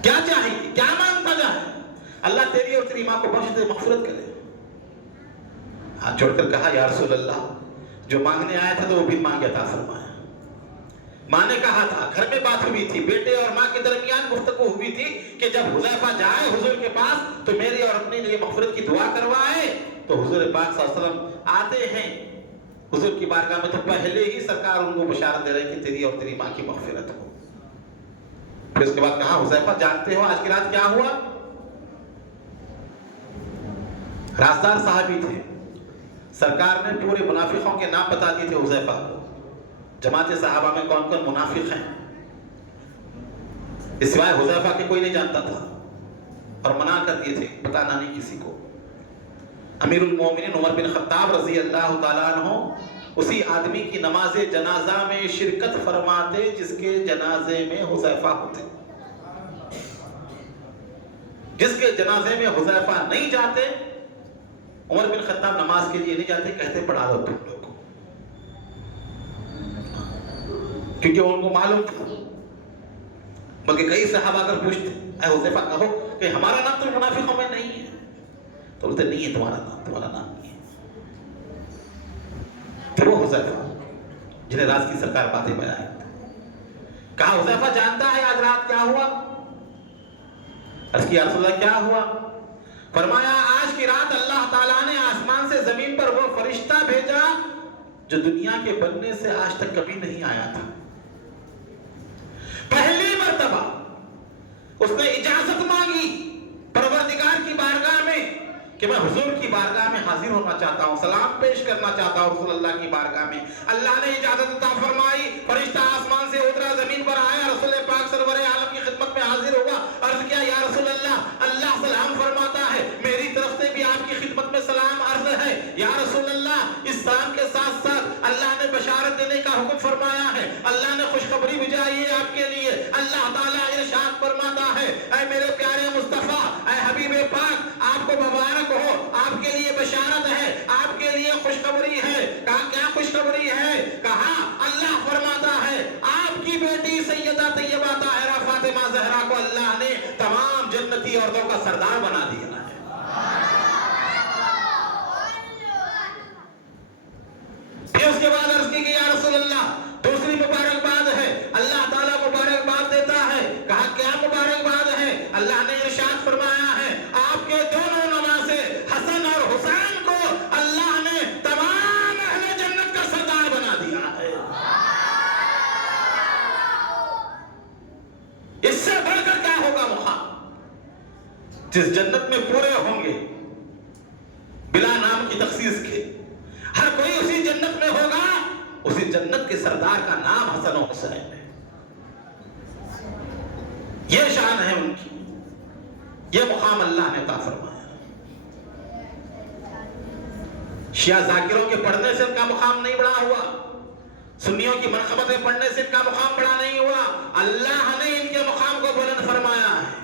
کیا چاہیے، کیا مانگتا جائے؟ اللہ تیری اور تیری ماں کو بخش دے، مغفرت کرے. ہاتھ جوڑ کر کہا یا رسول اللہ جو مانگنے آیا تھا تو وہ بھی مانگ عطا فرمایا. ماں نے کہا تھا، گھر میں بات ہوئی تھی، بیٹے اور ماں کے درمیان گفتگو ہوئی تھی کہ جب حذیفہ جائے حضور کے پاس تو میری اور اپنے لیے مغفرت کی دعا کروائے. تو حضور پاک صلی اللہ علیہ وسلم آتے ہیں حضور کی بارگاہ میں تو پہلے ہی سرکار ان کو بشارت دے رہے کہ تیری اور تیری ماں کی مغفرت ہو. پھر اس کے بعد کہا حذیفہ جانتے ہو آج کی رات کیا ہوا؟ رازدار صحابی تھے، سرکار نے پورے منافقوں کے نام بتا دیے تھے حذیفہ کو. جماعت صحابہ میں کون کون منافق ہیں اس سوائے حذیفہ کے کوئی نہیں جانتا تھا، اور منع کر دیے تھے بتانا نہیں کسی کو. امیر المومنین عمر بن خطاب رضی اللہ تعالیٰ عنہ اسی آدمی کی نماز جنازہ میں شرکت فرماتے جس کے جنازے میں حذیفہ ہوتے. جس کے جنازے میں حذیفہ نہیں جاتے، عمر بن خطاب نماز کے لیے نہیں جاتے، کہتے پڑھا دو تم لوگ، کیونکہ ان کو معلوم تھا. بلکہ کئی صحابہ اگر پوچھتے اے حذیفہ کہو کہ ہمارا نام تو منافقوں میں نہیں ہے، تو بولتے نہیں ہے تمہارا نام نہیں ہے. تو وہ حذیفہ جنہیں راز کی سرکار باتیں بیان. کہا حذیفہ جانتا ہے آج رات کیا ہوا؟ عرض کی یا رسول اللہ کیا ہوا؟ فرمایا آج کی رات اللہ تعالیٰ نے آسمان سے زمین پر وہ فرشتہ بھیجا جو دنیا کے بننے سے آج تک کبھی نہیں آیا تھا. پہلی مرتبہ اس نے اجازت مانگی پروردگار کی بارگاہ میں کہ میں حضور کی بارگاہ میں حاضر ہونا چاہتا ہوں، سلام پیش کرنا چاہتا ہوں رسول اللہ کی بارگاہ میں. اللہ نے اجازت عطا فرمائی، فرشتہ آسمان سے اترا، زمین پر آیا، رسول پاک سرور عالم کی خدمت میں حاضر ہوا. عرض کیا یا رسول اللہ، اللہ سلام فرماتا ہے، میری طرف سے بھی آپ کی خدمت میں سلام عرض ہے. یا رسول اللہ، اس سلام کے ساتھ ساتھ اللہ نے بشارت دینے کا حکم فرمایا ہے، اللہ نے خوشخبری بھیجائی ہے آپ کے لیے. اللہ تعالیٰ ارشاد فرماتا ہے، اے میرے پیارے مصطفیٰ، اے حبیب پاک، آپ کو مبارک ہو، آپ کے لیے بشارت ہے، آپ کے لیے خوشخبری ہے. کہا کیا خوشخبری ہے؟ کہا اللہ فرماتا ہے آپ کی بیٹی سیدہ طیبہ طاہرہ فاطمہ زہرا کو اللہ نے تمام جنتی عورتوں کا سردار بنا دیا ہے. پھر اس کے بعد عرض کی کہ یا رسول اللہ، دوسری مبارکباد ہے. اللہ تعالیٰ مبارکباد دیتا ہے. کہا کیا مبارکباد ہے؟ اللہ نے ارشاد فرمایا ہے آپ کے دونوں نواسے حسن اور حسین کو اللہ نے تمام اہل جنت کا سردار بنا دیا ہے. اس سے بڑھ کر کیا ہوگا مقام؟ جس جنت میں پورے ہوں گے بلا نام کی تخصیص کے، ہر کوئی اسی جنت میں ہوگا، اسی جنت کے سردار کا نام حسن و حسین ہے. یہ شان ہے ان کی، یہ مقام اللہ نے عطا فرمایا. شیعہ ذاکروں کے پڑھنے سے ان کا مقام نہیں بڑھا ہوا، سنیوں کی منقبتیں پڑھنے سے ان کا مقام بڑا نہیں ہوا. اللہ نے ان کے مقام کو بلند فرمایا ہے.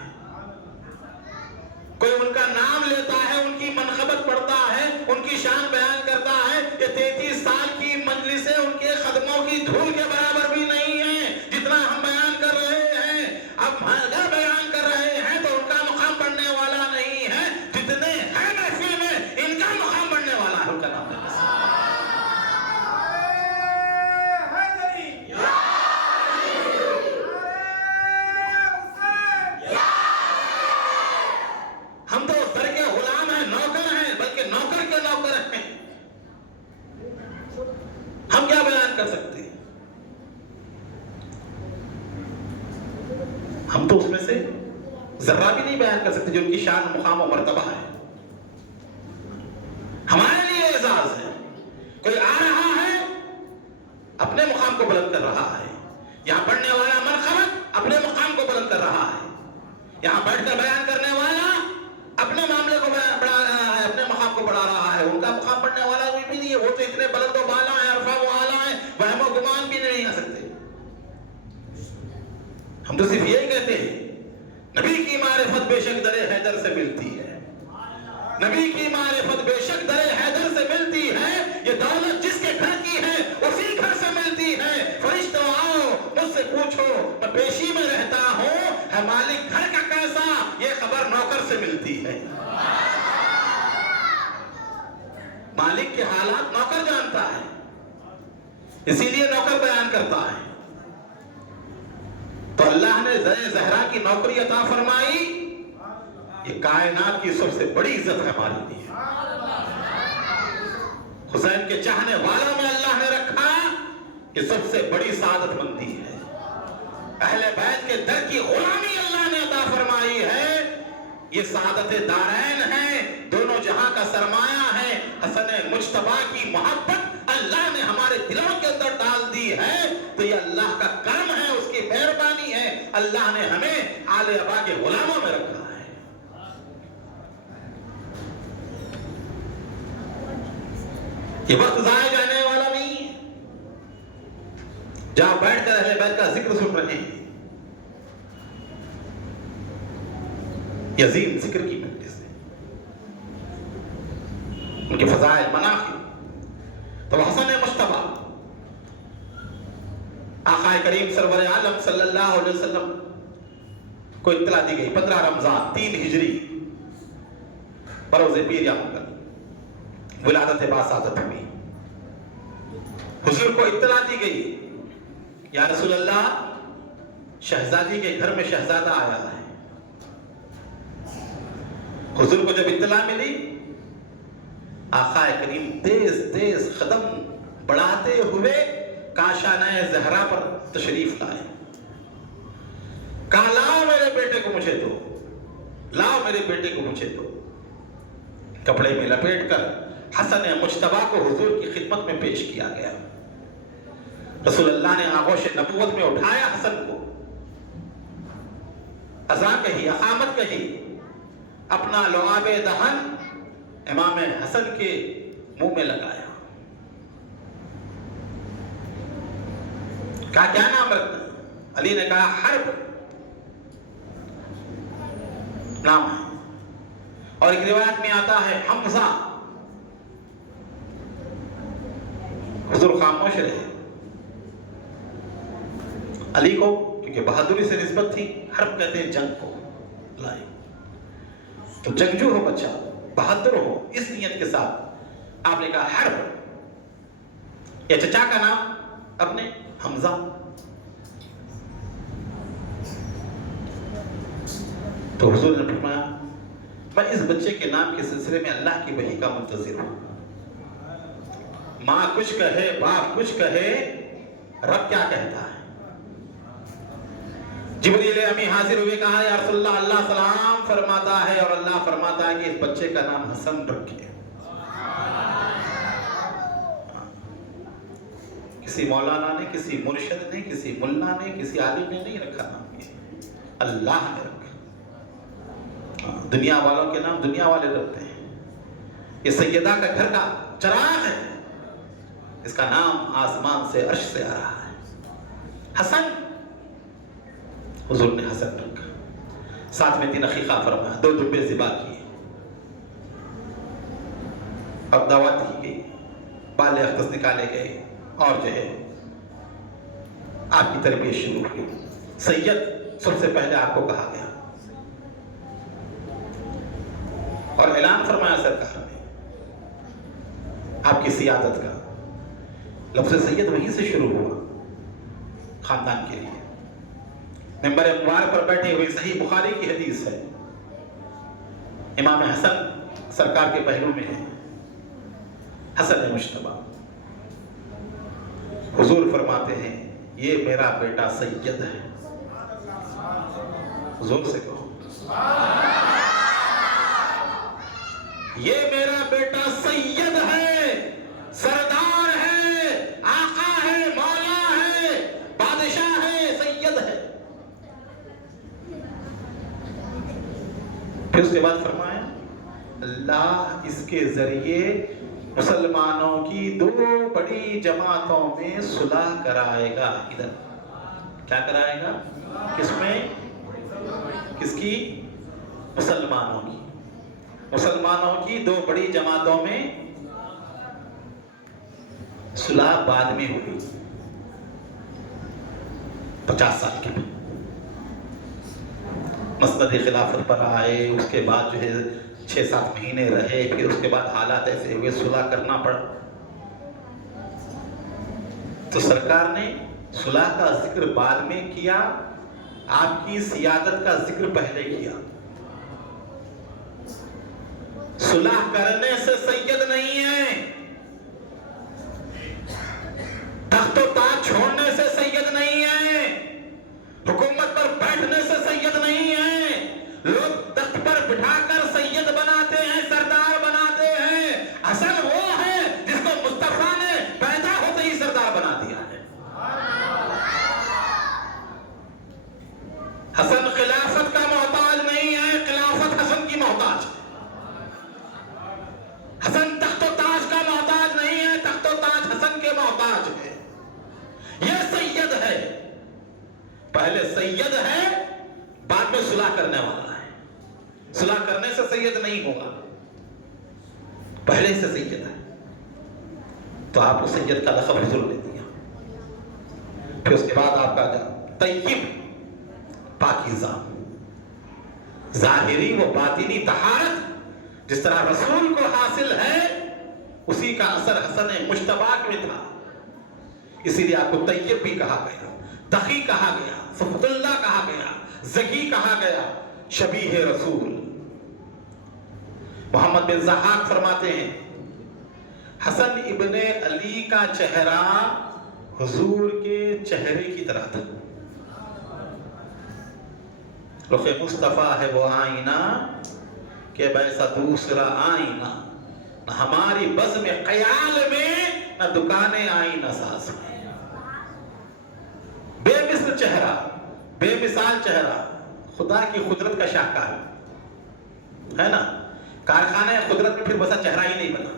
کوئی ان کا نام لیتا ہے، ان کی منقبت پڑھتا ہے، ان کی شان بیان کرتا ہے، یہ 33 سال کی مجلسیں ان کے قدموں کی دھول کے برابر بھی نہیں ہے جتنا ہم بیان کر رہے ہیں. اب اگر بیان کر رہے ہیں تو ان کا مقام بڑھنے والا نہیں ہے، جتنے ہیں محفل میں ان کا مقام بڑھنے والا ہے. ان کا نام ہم تو در کے غلام ہیں، نوکر ہیں، بلکہ نوکر کے نوکر ہیں. ہم کیا بیان کر سکتے ہیں؟ ہم تو اس میں سے ذرہ بھی نہیں بیان کر سکتے جو ان کی شان، مقام و مرتبہ ہے. ہمارے لیے اعزاز ہے. کوئی آ رہا ہے اپنے مقام کو بلند کر رہا ہے، یہاں پڑھنے والا منقبت اپنے مقام کو بلند کر رہا ہے، یہاں بیٹھ کر بیان کرنے والا اپنے معاملے کو بڑھا رہا ہے، اپنے مقام کو بڑھا رہا ہے. ان کا مقام بڑھنے والا کوئی بھی نہیں ہے. وہ تو اتنے بلند و بالا ہیں، عرفہ و اعلیٰ ہیں، وہم و گمان بھی نہیں آ سکتے. ہم تو صرف یہی کہتے ہیں نبی کی معرفت بے شک در حیدر سے ملتی ہے، نبی کی معرفت بے شک در حیدر سے ملتی ہے. یہ دولت جس کے گھر کی ہے اسی گھر سے ملتی ہے. فرشتوں آؤ مجھ سے پوچھو، میں پیشی میں رہتا ہوں، ہے مالک گھر کا کیسا، یہ خبر نوکر سے ملتی ہے. مالک کے حالات نوکر جانتا ہے، اسی لیے نوکر بیان کرتا ہے. تو اللہ نے زہرا کی نوکری عطا فرمائی. یہ کائنات کی سب سے بڑی عزت ہے ہمارے لیے. حسین کے چاہنے والوں میں اللہ نے رکھا، یہ سب سے بڑی سعادت مندی ہے. اہل بیت کے در کی غلامی اللہ نے عطا فرمائی ہے. یہ سعادت دارین ہے، دونوں جہاں کا سرمایہ ہے. حسن مجتبیٰ کی محبت اللہ نے ہمارے دلوں کے اندر ڈال دی ہے. تو یہ اللہ کا کرم ہے، اس کی مہربانی ہے. اللہ نے ہمیں آل ابا کے غلاموں میں رکھا ہے. یہ وقت ضائع جانے والا نہیں ہے. جہاں بیٹھ کر اہل بیت کا ذکر سن رہے ہیں، یہ عظیم ذکر کی مجلس ہے، ان کے فضائل مناقب. تو حسن مجتبیٰ آقا کریم سرور عالم صلی اللہ علیہ وسلم کو اطلاع دی گئی 15 رمضان 3 ہجری بروز پیر یا منگل ولادت باسعادت ہوئی. حضور کو اطلاع دی گئی یا رسول اللہ شہزادی کے گھر میں شہزادہ آیا ہے. حضور کو جب اطلاع ملی، آقا کریم تیز تیز قدم بڑھاتے ہوئے کاشانہ زہرا پر تشریف لائے. کہا لاؤ میرے بیٹے کو مجھے دو، لاؤ میرے بیٹے کو مجھے دو. کپڑے میں لپیٹ کر حسن مجتبیٰ کو حضور کی خدمت میں پیش کیا گیا. رسول اللہ نے آغوش نبوت میں اٹھایا حسن کو، اذان کہی، اقامت کہی، اپنا لعاب دہن امام حسن کے منہ میں لگایا. کہا کیا نام رکھنا؟ علی نے کہا حرب نام ہے، اور ایک روایت میں آتا ہے حمزہ. حضور خاموش رہے. علی کو کیونکہ بہادری سے نسبت تھی، حرب کہتے ہیں جنگ کو، لائے تو جنگجو ہو بچہ، بہادر ہو، اس نیت کے ساتھ آپ نے کہا حرب. یا چچا کا نام اپنے حمزہ. تو حضور نے فرمایا میں اس بچے کے نام کے سلسلے میں اللہ کی وحی کا منتظر ہوں. ماں کچھ کہے، باپ کچھ کہے، رب کیا کہتا ہے؟ جبریل امی حاضر ہوئے، کہا یا رسول اللہ، اللہ سلام فرماتا ہے اور اللہ فرماتا ہے کہ اس بچے کا نام حسن رکھے. کسی مولانا نے، کسی مرشد نے، کسی ملا نے، کسی عالم نے نہیں رکھا نام، یہ اللہ نے رکھا. دنیا والوں کے نام دنیا والے رکھتے ہیں. یہ سیدہ کا گھر کا چراغ ہے، اس کا نام آسمان سے عرش سے آ رہا ہے. حسن، حضور نے حسن رکھا. ساتھ میں 3 عقیقہ فرمایا، 2 دبے ذبح کیے. اب دعوت کی گئی، بال اختص نکالے گئے اور جو ہے آپ کی تربیت شروع ہوئی. سید سب سے پہلے آپ کو کہا گیا اور اعلان فرمایا سرکار نے آپ کی سیادت کا. لفظ سید وہیں سے شروع ہوا خاندان کے لیے. ممبر مبارک پر بیٹھے ہوئے صحیح بخاری کی حدیث ہے، امام حسن سرکار کے پہلو میں ہے، حسن مجتبیٰ. حضور فرماتے ہیں یہ میرا بیٹا سید ہے. حضور سے کہو یہ میرا بیٹا سید ہے، سردار ہے، آقا ہے، مولا ہے، بادشاہ ہے، سید ہے. پھر اس کے بعد فرمایا اللہ اس کے ذریعے مسلمانوں کی 2 بڑی جماعتوں میں صلح کرائے گا. ادھر کیا کرائے گا؟ کس میں؟ کس کی؟ مسلمانوں کی. مسلمانوں کی 2 بڑی جماعتوں میں صلح بعد میں ہوئی 50 سال کے بعد. مسند خلافت پر آئے، اس کے بعد جو ہے 6-7 مہینے رہے، پھر اس کے بعد حالات ایسے ہوئے صلح کرنا پڑا. تو سرکار نے صلح کا ذکر بعد میں کیا، آپ کی سیادت کا ذکر پہلے کیا. صلح کرنے سے سید نہیں ہے، تخت و تاج چھوڑنے سے سید نہیں ہے، حکومت پر بیٹھنے سے سید نہیں ہے. لوگ تخت پر بٹھا کر سید بناتے ہیں، سردار بناتے ہیں. اصل وہ ہے جس کو مصطفیٰ نے پیدا ہوتے ہی سردار بنا دیا ہے. حسن خلافت کا محتاج نہیں ہے، خلافت حسن کی محتاج ہے. حسن تخت و تاج کا محتاج نہیں ہے، تخت و تاج حسن کے محتاج ہے. یہ سید ہے، پہلے سید ہے، بعد میں صلح کرنے والا ہے. صلح کرنے سے سید نہیں ہوگا، پہلے سے سید ہے. تو آپ کو سید کا لقب حضور نے دیا. پھر اس کے بعد آپ کا طیب، پاکیزہ، ظاہری و باطنی طہارت جس طرح رسول کو حاصل ہے اسی کا اثر حسن مجتبیٰ میں تھا. اسی لیے آپ کو طیب بھی کہا گیا، تقی کہا گیا، صفت اللہ کہا گیا، زکی کہا گیا، شبیہ رسول. محمد بن ضحاک فرماتے ہیں حسن ابن علی کا چہرہ حضور کے چہرے کی طرح تھا. رخ مصطفیٰ ہے وہ آئینہ کہ ویسا دوسرا آئینہ، نہ ہماری بزم خیال میں نہ دکانیں آئینہ ساز میں. بے مثل چہرہ، بے مثال چہرہ، خدا کی قدرت کا شاہکار ہے نا. کارخانہ قدرت میں پھر ویسا چہرہ ہی نہیں بنا.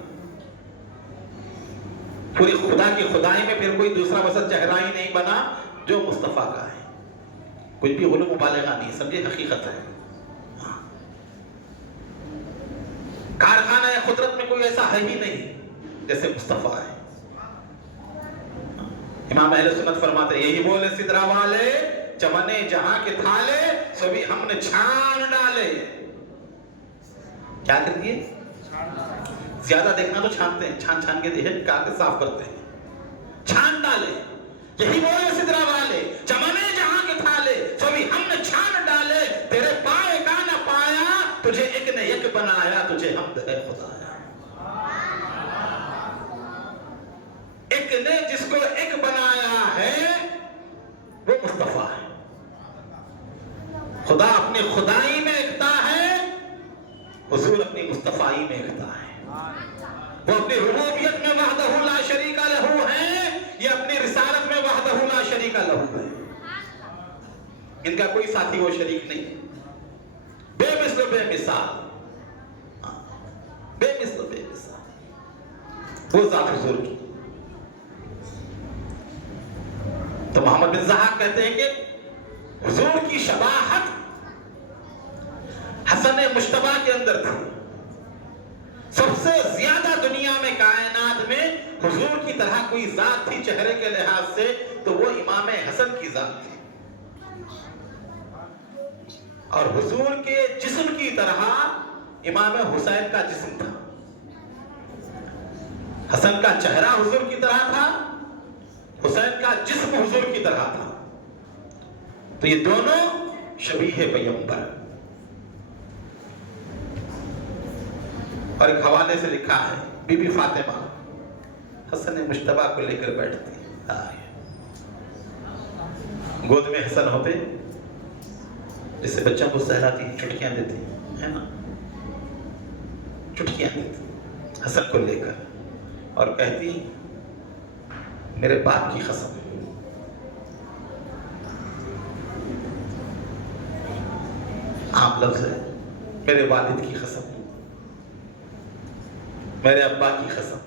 پوری خدا کی خدائی میں پھر کوئی دوسرا ویسا چہرہ ہی نہیں بنا جو مصطفیٰ کا ہے. کچھ بھی غلو مبالغہ نہیں، سمجھے حقیقت ہے. کارخانہ قدرت میں کوئی ایسا ہے ہی نہیں جیسے مصطفیٰ ہے. امام اہل سنت فرماتے ہیں یہی بولے سدرا والے چمنے جہاں کے تھالے سبھی ہم نے چھان ڈالے. کیا کر دیے؟ زیادہ دیکھنا تو چھانتے ہیں، چھان چھان کے دیکھیں کاغذ صاف کرتے ہیں. چھان ڈالے یہی بولے سدرا والے چمنے جہاں کے تھالے سبھی ہم نے چھان ڈالے. تیرے پائے کا نہ پایا تجھے ایک نے ایک بنایا، تجھے حمد ہے خدایا. ایک نے جس کو ایک بنایا ہے وہ مصطفیٰ ہے. خدا اپنی خدائی میں ایکتا ہے، حضور اپنی مصطفائی میں ایکتا ہے. وہ اپنی ربوبیت میں وحدہ لا شریک لہ ہے، یہ اپنی رسالت میں وحدہ لا شریک لہ ہے. ان کا کوئی ساتھی وہ شریک نہیں. بے مثل بے مثال، بے مثل بے مثال وہ ذات حضور کی. تو محمد بن زہاق کہتے ہیں کہ حضور کی شباہت حسن مشتبہ کے اندر تھی. سب سے زیادہ دنیا میں کائنات میں حضور کی طرح کوئی ذات تھی چہرے کے لحاظ سے تو وہ امام حسن کی ذات تھی. اور حضور کے جسم کی طرح امام حسین کا جسم تھا. حسن کا چہرہ حضور کی طرح تھا، حسین کا جسم حضور کی طرح تھا. تو یہ دونوں شبیہ پیغمبر. اور ایک حوالے سے لکھا ہے بی بی فاطمہ حسن مشتبہ کو لے کر بیٹھتی، گود میں حسن ہوتے جسے بچوں کو سہلاتی چٹکیاں دیتی ہے نا، چٹکیاں دیتی حسن کو لے کر اور کہتی میرے باپ کی قسم، عام لفظ ہے، میرے والد کی قسم، میرے ابا کی قسم.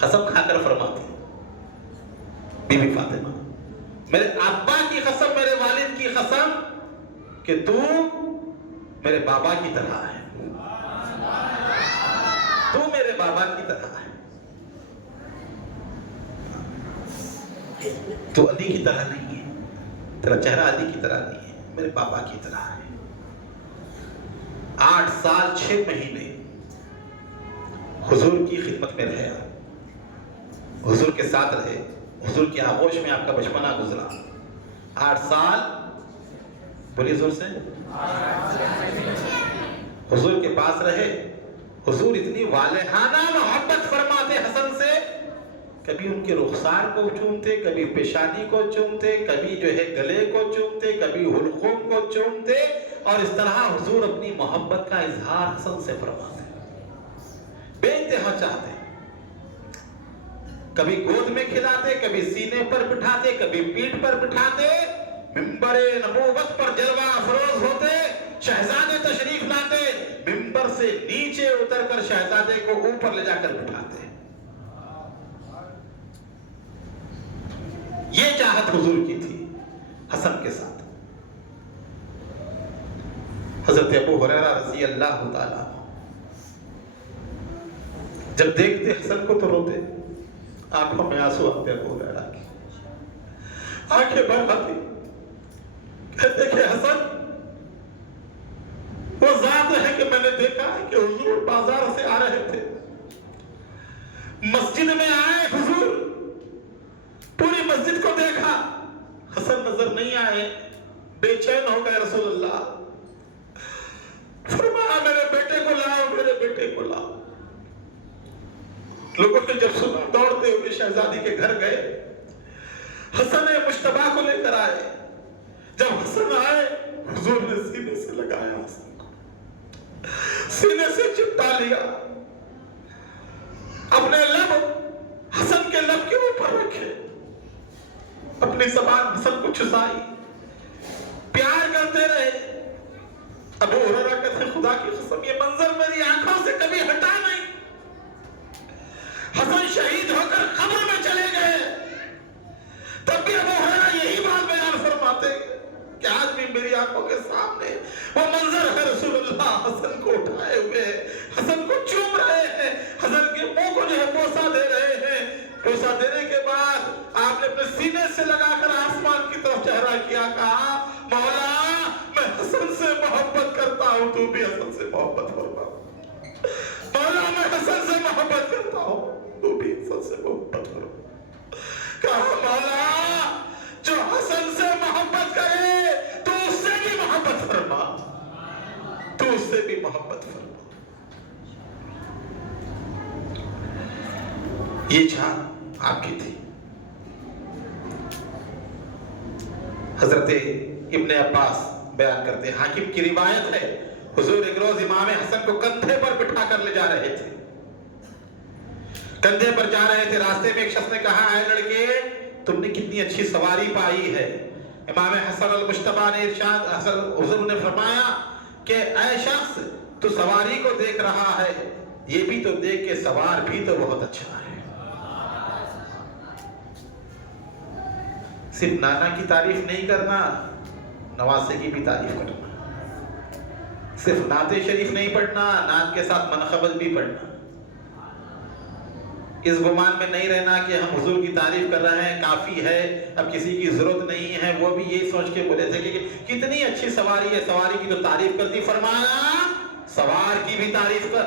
قسم کھا کر فرماتی بی بی فاطمہ میرے ابا کی قسم، میرے والد کی قسم کہ تو میرے بابا کی طرح ہے، تو میرے بابا کی طرح ہے. تو علی کی طرح نہیں ہے، تیرا چہرہ علی کی طرح نہیں ہے، میرے بابا کی طرح ہے. 8 سال 6 مہینے حضور کی خدمت میں رہے، حضور کے ساتھ رہے، حضور کی آغوش میں آپ کا بچپنا گزرا. 8 سال بولیے زور سے، حضور کے پاس رہے. حضور اتنی والہانہ محبت فرماتے حسن سے، کبھی ان کے رخسار کو چومتے، کبھی پیشانی کو چومتے، کبھی جو ہے گلے کو چومتے، کبھی حلقوم کو چومتے. اور اس طرح حضور اپنی محبت کا اظہار حسن سے فرماتے، بے انتہا چاہتے. کبھی گود میں کھلاتے، کبھی سینے پر بٹھاتے، کبھی پیٹھ پر بٹھاتے. ممبر نبوت پر جلوہ افروز ہوتے، شہزادے تشریف لاتے، ممبر سے نیچے اتر کر شہزادے کو اوپر لے جا کر بٹھاتے. یہ چاہت حضور کی تھی حسن کے ساتھ. حضرت ابو ہریرہ رضی اللہ تعالیٰ جب دیکھتے حسن کو تو روتے، آنکھوں میں آنسو آتے. ابو ہریرہ کی آنکھیں بھر آتی، کہتے کہ حسن وہ ذات ہے کہ میں نے دیکھا ہے کہ حضور بازار سے آ رہے تھے، مسجد میں آئے، حضور پوری مسجد کو دیکھا، حسن نظر نہیں آئے. بے چین ہو گئے رسول اللہ. فرمایا میرے بیٹے کو لاؤ، میرے بیٹے کو لاؤ. لوگوں نے جب سنا دوڑتے ہوئے شہزادی کے گھر گئے، حسن مشتبہ کو لے کر آئے. جب حسن آئے حضور نے سینے سے لگایا، حسن کو سینے سے چپٹا لیا، اپنے لب حسن کے لب کے اوپر رکھے، اپنی زبان حسن کو چسائی، پیار کرتے رہے. ابو ہریرہ کہتے ہیں خدا کی قسم یہ منظر میری آنکھوں سے کبھی ہٹا نہیں. حسن شہید ہو کر قبر میں چلے گئے، تب بھی ابو ہریرہ یہی بات بیان فرماتے کہ آج بھی میری آنکھوں کے سامنے وہ منظر ہے، رسول اللہ حسن کو اٹھائے ہوئے، حسن کو چوم رہے ہیں، حسن کے منہ کو جو ہے بوسہ دے رہے ہیں. بوسہ دینے کے بعد آپ نے اپنے سینے سے لگا کر آسمان کی طرف چہرہ کیا، کہا مولا میں حسن سے محبت کرتا ہوں، تو بھی حسن سے محبت فرما. مولا میں حسن سے محبت کرتا ہوں، تو بھی حسن سے محبت فرما. کہا مولا جو حسن سے محبت کرے تو اس سے بھی محبت فرما، تو اس سے بھی محبت فرما. یہ چاہ آپ کی تھی. حضرت ابن عباس بیان کرتے ہیں، حاکم کی روایت ہے، حضور ایک روز امام حسن کو کندھے پر بٹھا کر لے جا رہے تھے. کندھے پر جا رہے تھے، راستے میں ایک شخص نے کہا اے لڑکے تم نے کتنی اچھی سواری پائی ہے. امام حسن المجتبیٰ نے ارشاد، حضور نے فرمایا کہ اے شخص تو سواری کو دیکھ رہا ہے، یہ بھی تو دیکھ کہ سوار بھی تو بہت اچھا ہے. صرف نانا کی تعریف نہیں کرنا، نواسے کی بھی تعریف کرنا. صرف نعت شریف نہیں پڑھنا، نعت کے ساتھ منقبت بھی پڑھنا. اس گمان میں نہیں رہنا کہ ہم حضور کی تعریف کر رہے ہیں کافی ہے، اب کسی کی ضرورت نہیں ہے. وہ بھی یہی سوچ کے بولے تھے کہ کتنی اچھی سواری ہے، سواری کی تو تعریف کرتی. فرمایا سوار کی بھی تعریف کر،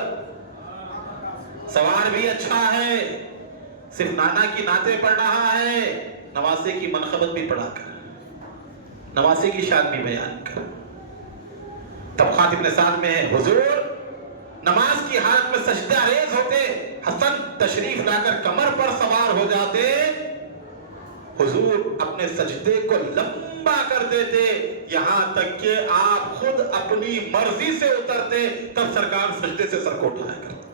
سوار بھی اچھا ہے. صرف نانا کی نعتیں پڑھ رہا ہے، نواسے کی منقبت بھی پڑھا کر، نواسے کی شان بھی بیان کر. طبقات ابن سعد میں ہے، حضور نماز کی حالت میں سجدہ ریز ہوتے، حسن تشریف لا کر کمر پر سوار ہو جاتے، حضور اپنے سجدے کو لمبا کر دیتے، یہاں تک کہ آپ خود اپنی مرضی سے اترتے، تب سرکار سجدے سے سر کو اٹھایا کرتے.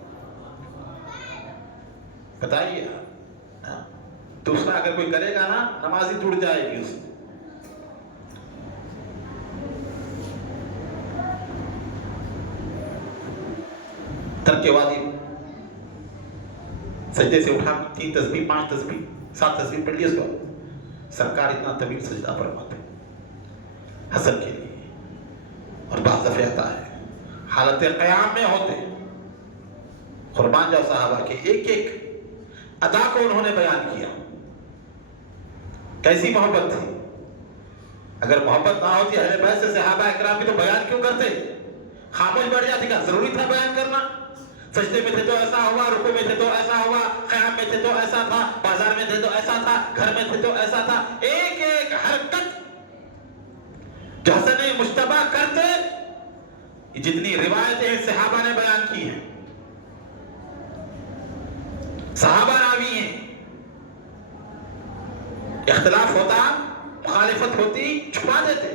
بتائیے دوسرا اگر کوئی کرے گا نا نمازی ٹوٹ جائے گی اس میں. ترک واجب، سجدے سے اٹھا 3 تسبیح 5 تسبیح 7 تسبیح پڑھ لی، اس کو سرکار اتنا طویل سجدہ فرماتے حسن کے لیے. اور بعض دفعہ آتا ہے حالت قیام میں ہوتے، قربان جاؤ صحابہ کے ایک ایک ادا کو انہوں نے بیان کیا. کیسی محبت تھی. اگر محبت نہ ہوتی اہل بیت سے صحابہ اکرام بھی تو بیان کیوں کرتے؟ خاموش بیٹھ جاتے، کیا ضروری تھا بیان کرنا؟ سجدے میں تھے تو ایسا ہوا، رکوع میں تھے تو ایسا ہوا، قیام میں تھے تو ایسا تھا، بازار میں تھے تو ایسا تھا، گھر میں تھے تو ایسا تھا. ایک ایک حرکت جو حسن مجتبیٰ کرتے، جتنی روایتیں صحابہ نے بیان کی ہیں، صحابہ راوی ہیں. اختلاف ہوتا، مخالفت ہوتی، چھپا دیتے.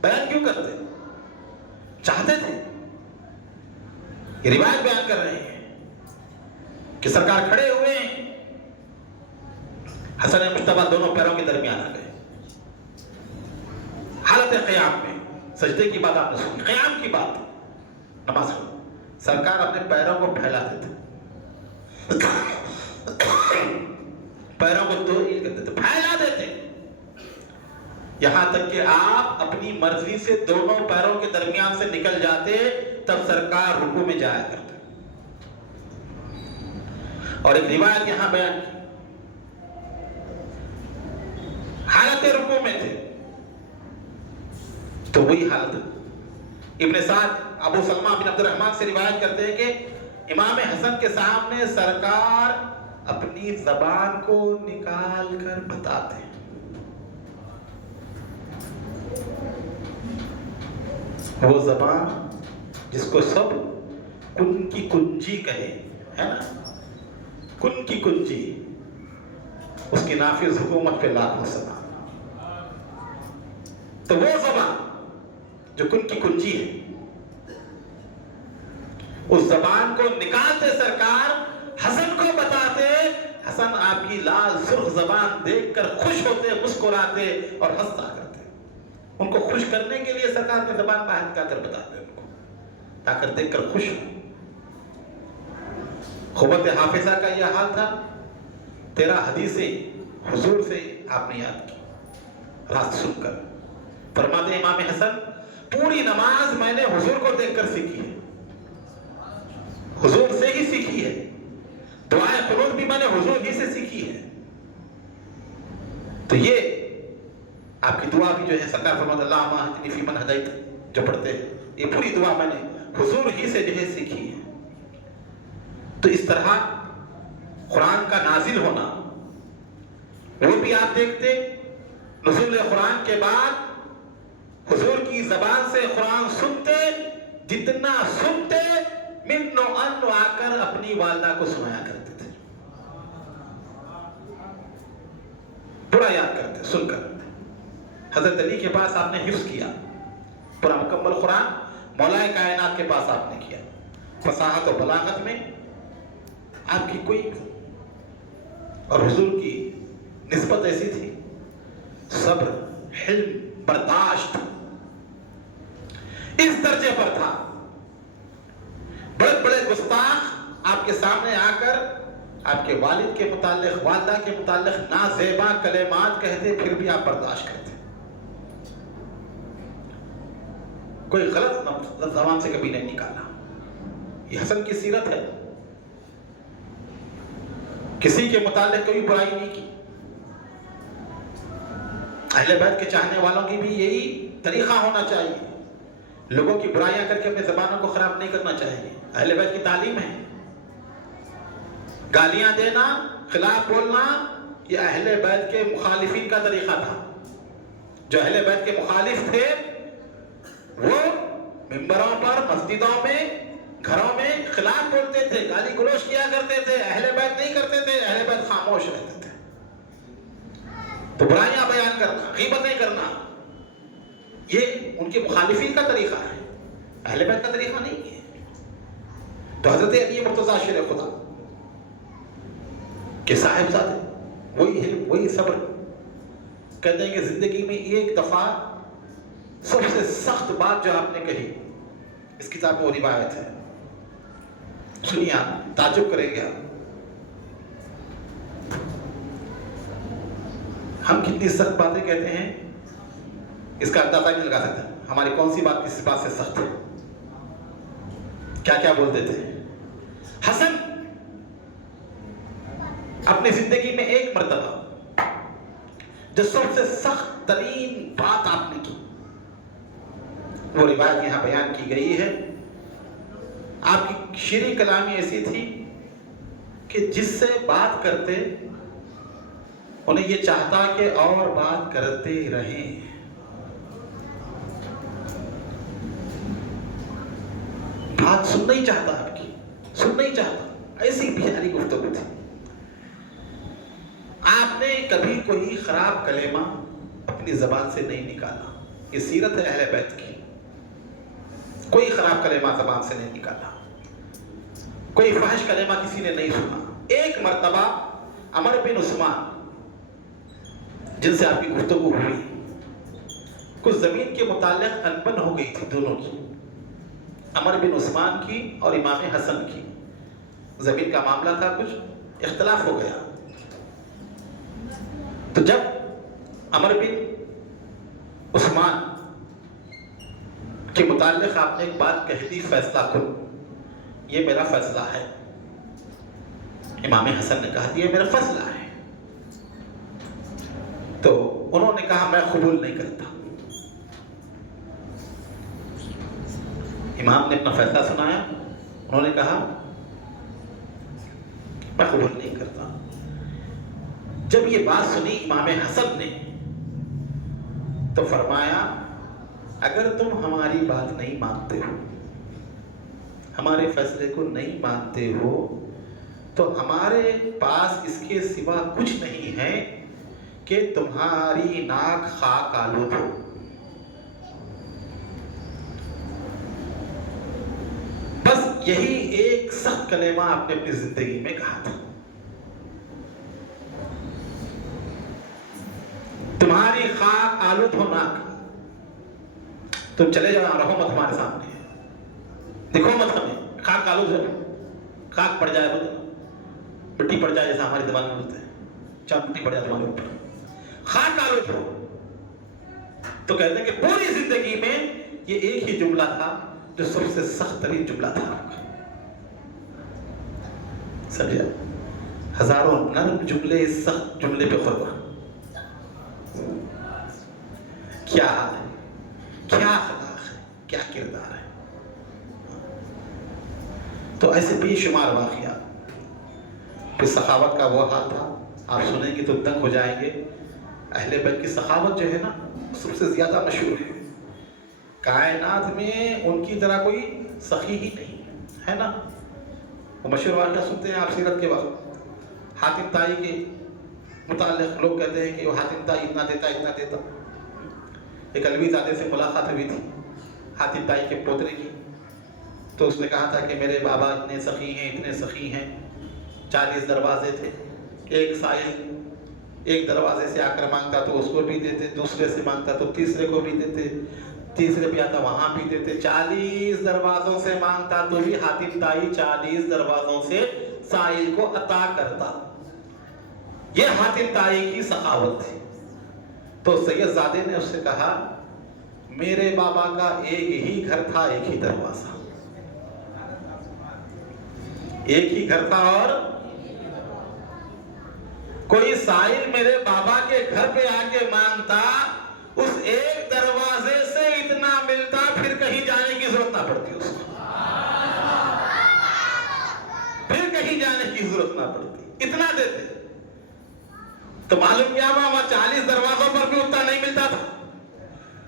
بیان کیوں کرتے؟ چاہتے تھے. یہ روایت بیان کر رہے ہیں کہ سرکار کھڑے ہوئے ہیں، حسن مجتبیٰ دونوں پیروں کے درمیان آ گئے، حالت قیام میں. سجدے کی بات آپ نے سنی، قیام کی بات نماز میں سرکار اپنے پیروں کو پھیلا دیتے، پیروں کو دو ہیل کر دیتے، پھیلا دیتے، یہاں تک کہ آپ اپنی مرضی سے دونوں پیروں کے درمیان سے نکل جاتے، تب سرکار رکوع میں جایا کرتے. اور ایک روایت یہاں بیان کی، حالت رکوع میں تھے تو وہی حالت. ابن سعد ابو سلمہ بن عبد الرحمن سے روایت کرتے ہیں کہ امام حسن کے سامنے سرکار اپنی زبان کو نکال کر بتاتے ہیں. وہ زبان جس کو سب کن کی کنجی کہے، ہے نا، کن کی کنجی، اس کی نافذ حکومت پہ لاکھوں سلام۔ تو وہ زبان جو کن کی کنجی ہے، اس زبان کو نکالتے سرکار، حسن کو بتاتے، حسن آپ کی لال سرخ زبان دیکھ کر خوش ہوتے، مسکراتے اور ہنسا کرتے۔ ان کو خوش کرنے کے لیے سرکار نے زبان باہر نکال کر بتاتے ان کو، تاکہ دیکھ کر خوش ہو۔ قوت حافظہ کا یہ حال تھا، 13 حدیثیں حضور سے آپ نے یاد کی رات سن کر۔ فرماتے امام حسن، پوری نماز میں نے حضور کو دیکھ کر سیکھی ہے، حضور سے ہی سیکھی ہے، دعائے قنوت بھی میں نے حضور ہی سے سیکھی ہے۔ تو یہ آپ کی دعا بھی جو ہے سرکار فرماتے اللہم اہدنی فیمن ہدیت جو پڑھتے ہیں، یہ پوری دعا میں نے حضور ہی سے جو ہے سیکھی ہے۔ تو اس طرح قرآن کا نازل ہونا، وہ بھی آپ دیکھتے، نزول قرآن کے بعد حضور کی زبان سے قرآن سنتے، جتنا سنتے من و آ کر اپنی والدہ کو سنایا کرتے تھے، پورا یاد کرتے سن کر۔ حضرت علی کے پاس آپ نے حفظ کیا پورا مکمل قرآن، مولا کائنات کے پاس آپ نے کیا، فصاحت و بلاغت میں آپ کی کوئی، اور حضور کی نسبت ایسی تھی، صبر، حلم، برداشت اس درجے پر تھا۔ بڑے بڑے گستاخ آپ کے سامنے آ کر آپ کے والد کے متعلق، والدہ کے متعلق نازیبا کلمات کہتے، پھر بھی آپ برداشت کرتے، کوئی غلط زبان سے کبھی نہیں نکالا۔ یہ حسن کی سیرت ہے، کسی کے متعلق کوئی برائی نہیں کی۔ اہل بیت کے چاہنے والوں کی بھی یہی طریقہ ہونا چاہیے، لوگوں کی برائیاں کر کے اپنے زبانوں کو خراب نہیں کرنا چاہیے۔ اہل بیت کی تعلیم ہے، گالیاں دینا، خلاف بولنا، یہ اہل بیت کے مخالفین کا طریقہ تھا۔ جو اہل بیت کے مخالف تھے وہ ممبروں پر، مسجدوں میں، گھروں میں خلاف بولتے تھے، گالی گلوچ کیا کرتے تھے، اہل بیت نہیں کرتے تھے، اہل بیت خاموش رہتے تھے۔ تو برائیاں بیان کرنا، غیبتیں کرنا، یہ ان کے مخالفین کا طریقہ ہے، اہل بیت کا طریقہ نہیں ہے۔ تو حضرت علی مرتضیٰ شیر خدا کے صاحبزادے، وہی علم، وہی صبر، کہتے ہیں کہ زندگی میں ایک دفعہ سب سے سخت بات جو آپ نے کہی، اس کتاب میں وہ روایت ہے، سنیے آپ، تعجب کریں گے آپ۔ ہم کتنی سخت باتیں کہتے ہیں اس کا اندازہ نہیں لگا سکتے، ہماری کون سی بات کس بات سے سخت ہے، کیا کیا بولتے تھے۔ حسن اپنی زندگی میں ایک مرتبہ جو سب سے سخت ترین بات آپ نے کی، وہ روایت یہاں بیان کی گئی ہے۔ آپ کی شیریں کلامی ایسی تھی کہ جس سے بات کرتے انہیں یہ چاہتا کہ اور بات کرتے رہیں۔ بات سننا ہی چاہتا، آپ کی سننا ہی چاہتا، ایسی پیاری گفتگو تھی۔ آپ نے کبھی کوئی خراب کلمہ اپنی زبان سے نہیں نکالا، یہ سیرت ہے اہل بیت کی، کوئی خراب کلمہ زبان سے نہیں نکالا، کوئی فحش کلمہ کسی نے نہیں سنا۔ ایک مرتبہ عمر بن عثمان جن سے آپ کی گفتگو ہوئی، کچھ زمین کے متعلق انبن ہو گئی تھی دونوں کی، عمر بن عثمان کی اور امام حسن کی، زمین کا معاملہ تھا، کچھ اختلاف ہو گیا۔ تو جب عمر بن عثمان کے متعلق آپ نے ایک بات کہہ دی، فیصلہ کن، یہ میرا فیصلہ ہے، امام حسن نے کہا یہ میرا فیصلہ ہے، تو انہوں نے کہا میں قبول نہیں کرتا۔ امام نے اپنا فیصلہ سنایا، انہوں نے کہا میں قبول نہیں کرتا۔ جب یہ بات سنی امام حسن نے تو فرمایا اگر تم ہماری بات نہیں مانتے ہو، ہمارے فیصلے کو نہیں مانتے ہو، تو ہمارے پاس اس کے سوا کچھ نہیں ہے کہ تمہاری ناک خاک آلود ہو. بس یہی ایک سخت کلمہ آپ نے اپنی زندگی میں کہا تھا. تمہاری خاک آلود ہو ناک. تم چلے جاؤ، رہو مت ہمارے سامنے، دیکھو مت ہمیں. خاک آلود ہے، خاک پڑ جائے، مٹی پڑ جائے، جیسا ہماری زبان میں بولتے ہیں، چاند مٹی پڑ جائے تمہارے اوپر، خاک آلود ہو. تو کہتے ہیں کہ پوری زندگی میں یہ ایک ہی جملہ تھا جو سب سے سخت ترین جملہ تھا. سمجھا؟ ہزاروں نرم جملے اس سخت جملے پہ قربان. کیا حال ہے، کیا اخلاق ہے، کیا کردار ہے. تو ایسے بے شمار واقعات. پھر سخاوت کا وہ حال تھا، آپ سنیں گے تو دنگ ہو جائیں گے. اہل بیت کی سخاوت جو ہے نا سب سے زیادہ مشہور ہے. کائنات میں ان کی طرح کوئی سخی ہی نہیں ہے نا. وہ مشہور واقعہ سنتے ہیں آپ سیرت کے وقت. حاتم طائی کے متعلق لوگ کہتے ہیں کہ وہ حاتم طائی اتنا دیتا اتنا دیتا. ایک علوی زادے سے ملاقات ہوئی تھی حاتم طائی کے پوترے کی. تو اس نے کہا تھا کہ میرے بابا اتنے سخی ہیں، اتنے سخی ہیں. 40 دروازے تھے. ایک سائل ایک دروازے سے آ کر مانگتا تو اس کو بھی دیتے، دوسرے سے مانگتا تو تیسرے کو بھی دیتے، تیسرے پہ آتا وہاں بھی دیتے. 40 دروازوں سے مانگتا تو بھی حاتم طائی 40 دروازوں سے سائل کو عطا کرتا. یہ حاتم طائی کی سخاوت تھی. تو سید زادے نے اس سے کہا میرے بابا کا ایک ہی گھر تھا، ایک ہی دروازہ. ایک ہی گھر تھا اور کوئی سائل میرے بابا کے گھر پہ آ کے مانگتا، اس ایک دروازے سے اتنا ملتا، پھر کہیں جانے کی ضرورت نہ پڑتی اس کو. پھر کہیں جانے کی ضرورت نہ پڑتی، اتنا دیتے. تو معلوم کیا ہوا، وہاں 40 دروازوں پر بھی اتنا نہیں ملتا تھا.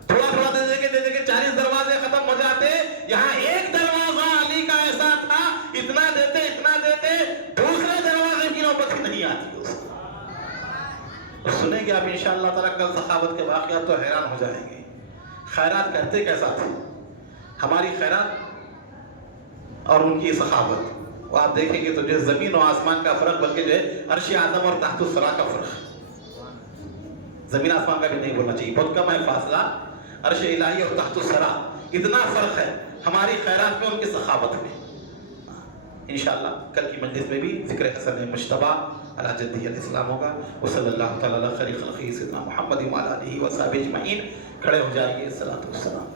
تھوڑا تھوڑا دے دے کے 40 دروازے ختم ہو جاتے. یہاں ایک دروازہ علی کا ایسا تھا، اتنا دیتے دوسرے دروازے کی نوبت ہی نہیں آتی اس کو. سنیں گے آپ انشاءاللہ تعالیٰ کل سخاوت کے واقعات تو حیران ہو جائیں گے. خیرات کرتے کیسا تھے، ہماری خیرات اور ان کی سخاوت. وہ آپ دیکھیں گے تو جو زمین و آسمان کا فرق، بلکہ جو ہے عرش اعظم اور تحت الثری کا فرق. زمین آسمان کا بھی نہیں بولنا چاہیے، بہت کم ہے فاصلہ. عرش الہی اور تحت الثری اتنا فرق ہے ہماری خیرات میں، ان کی سخاوت میں. انشاءاللہ کل کی مجلس میں بھی ذکر حسن مجتبیٰ علی جدہ الاسلام ہوگا. وصلی اللہ تعالیٰ علی خیر خلقہ سیدنا محمد وعلی آلہ وصحبہ اجمعین. کھڑے ہو جائیے. الصلاۃ والسلام.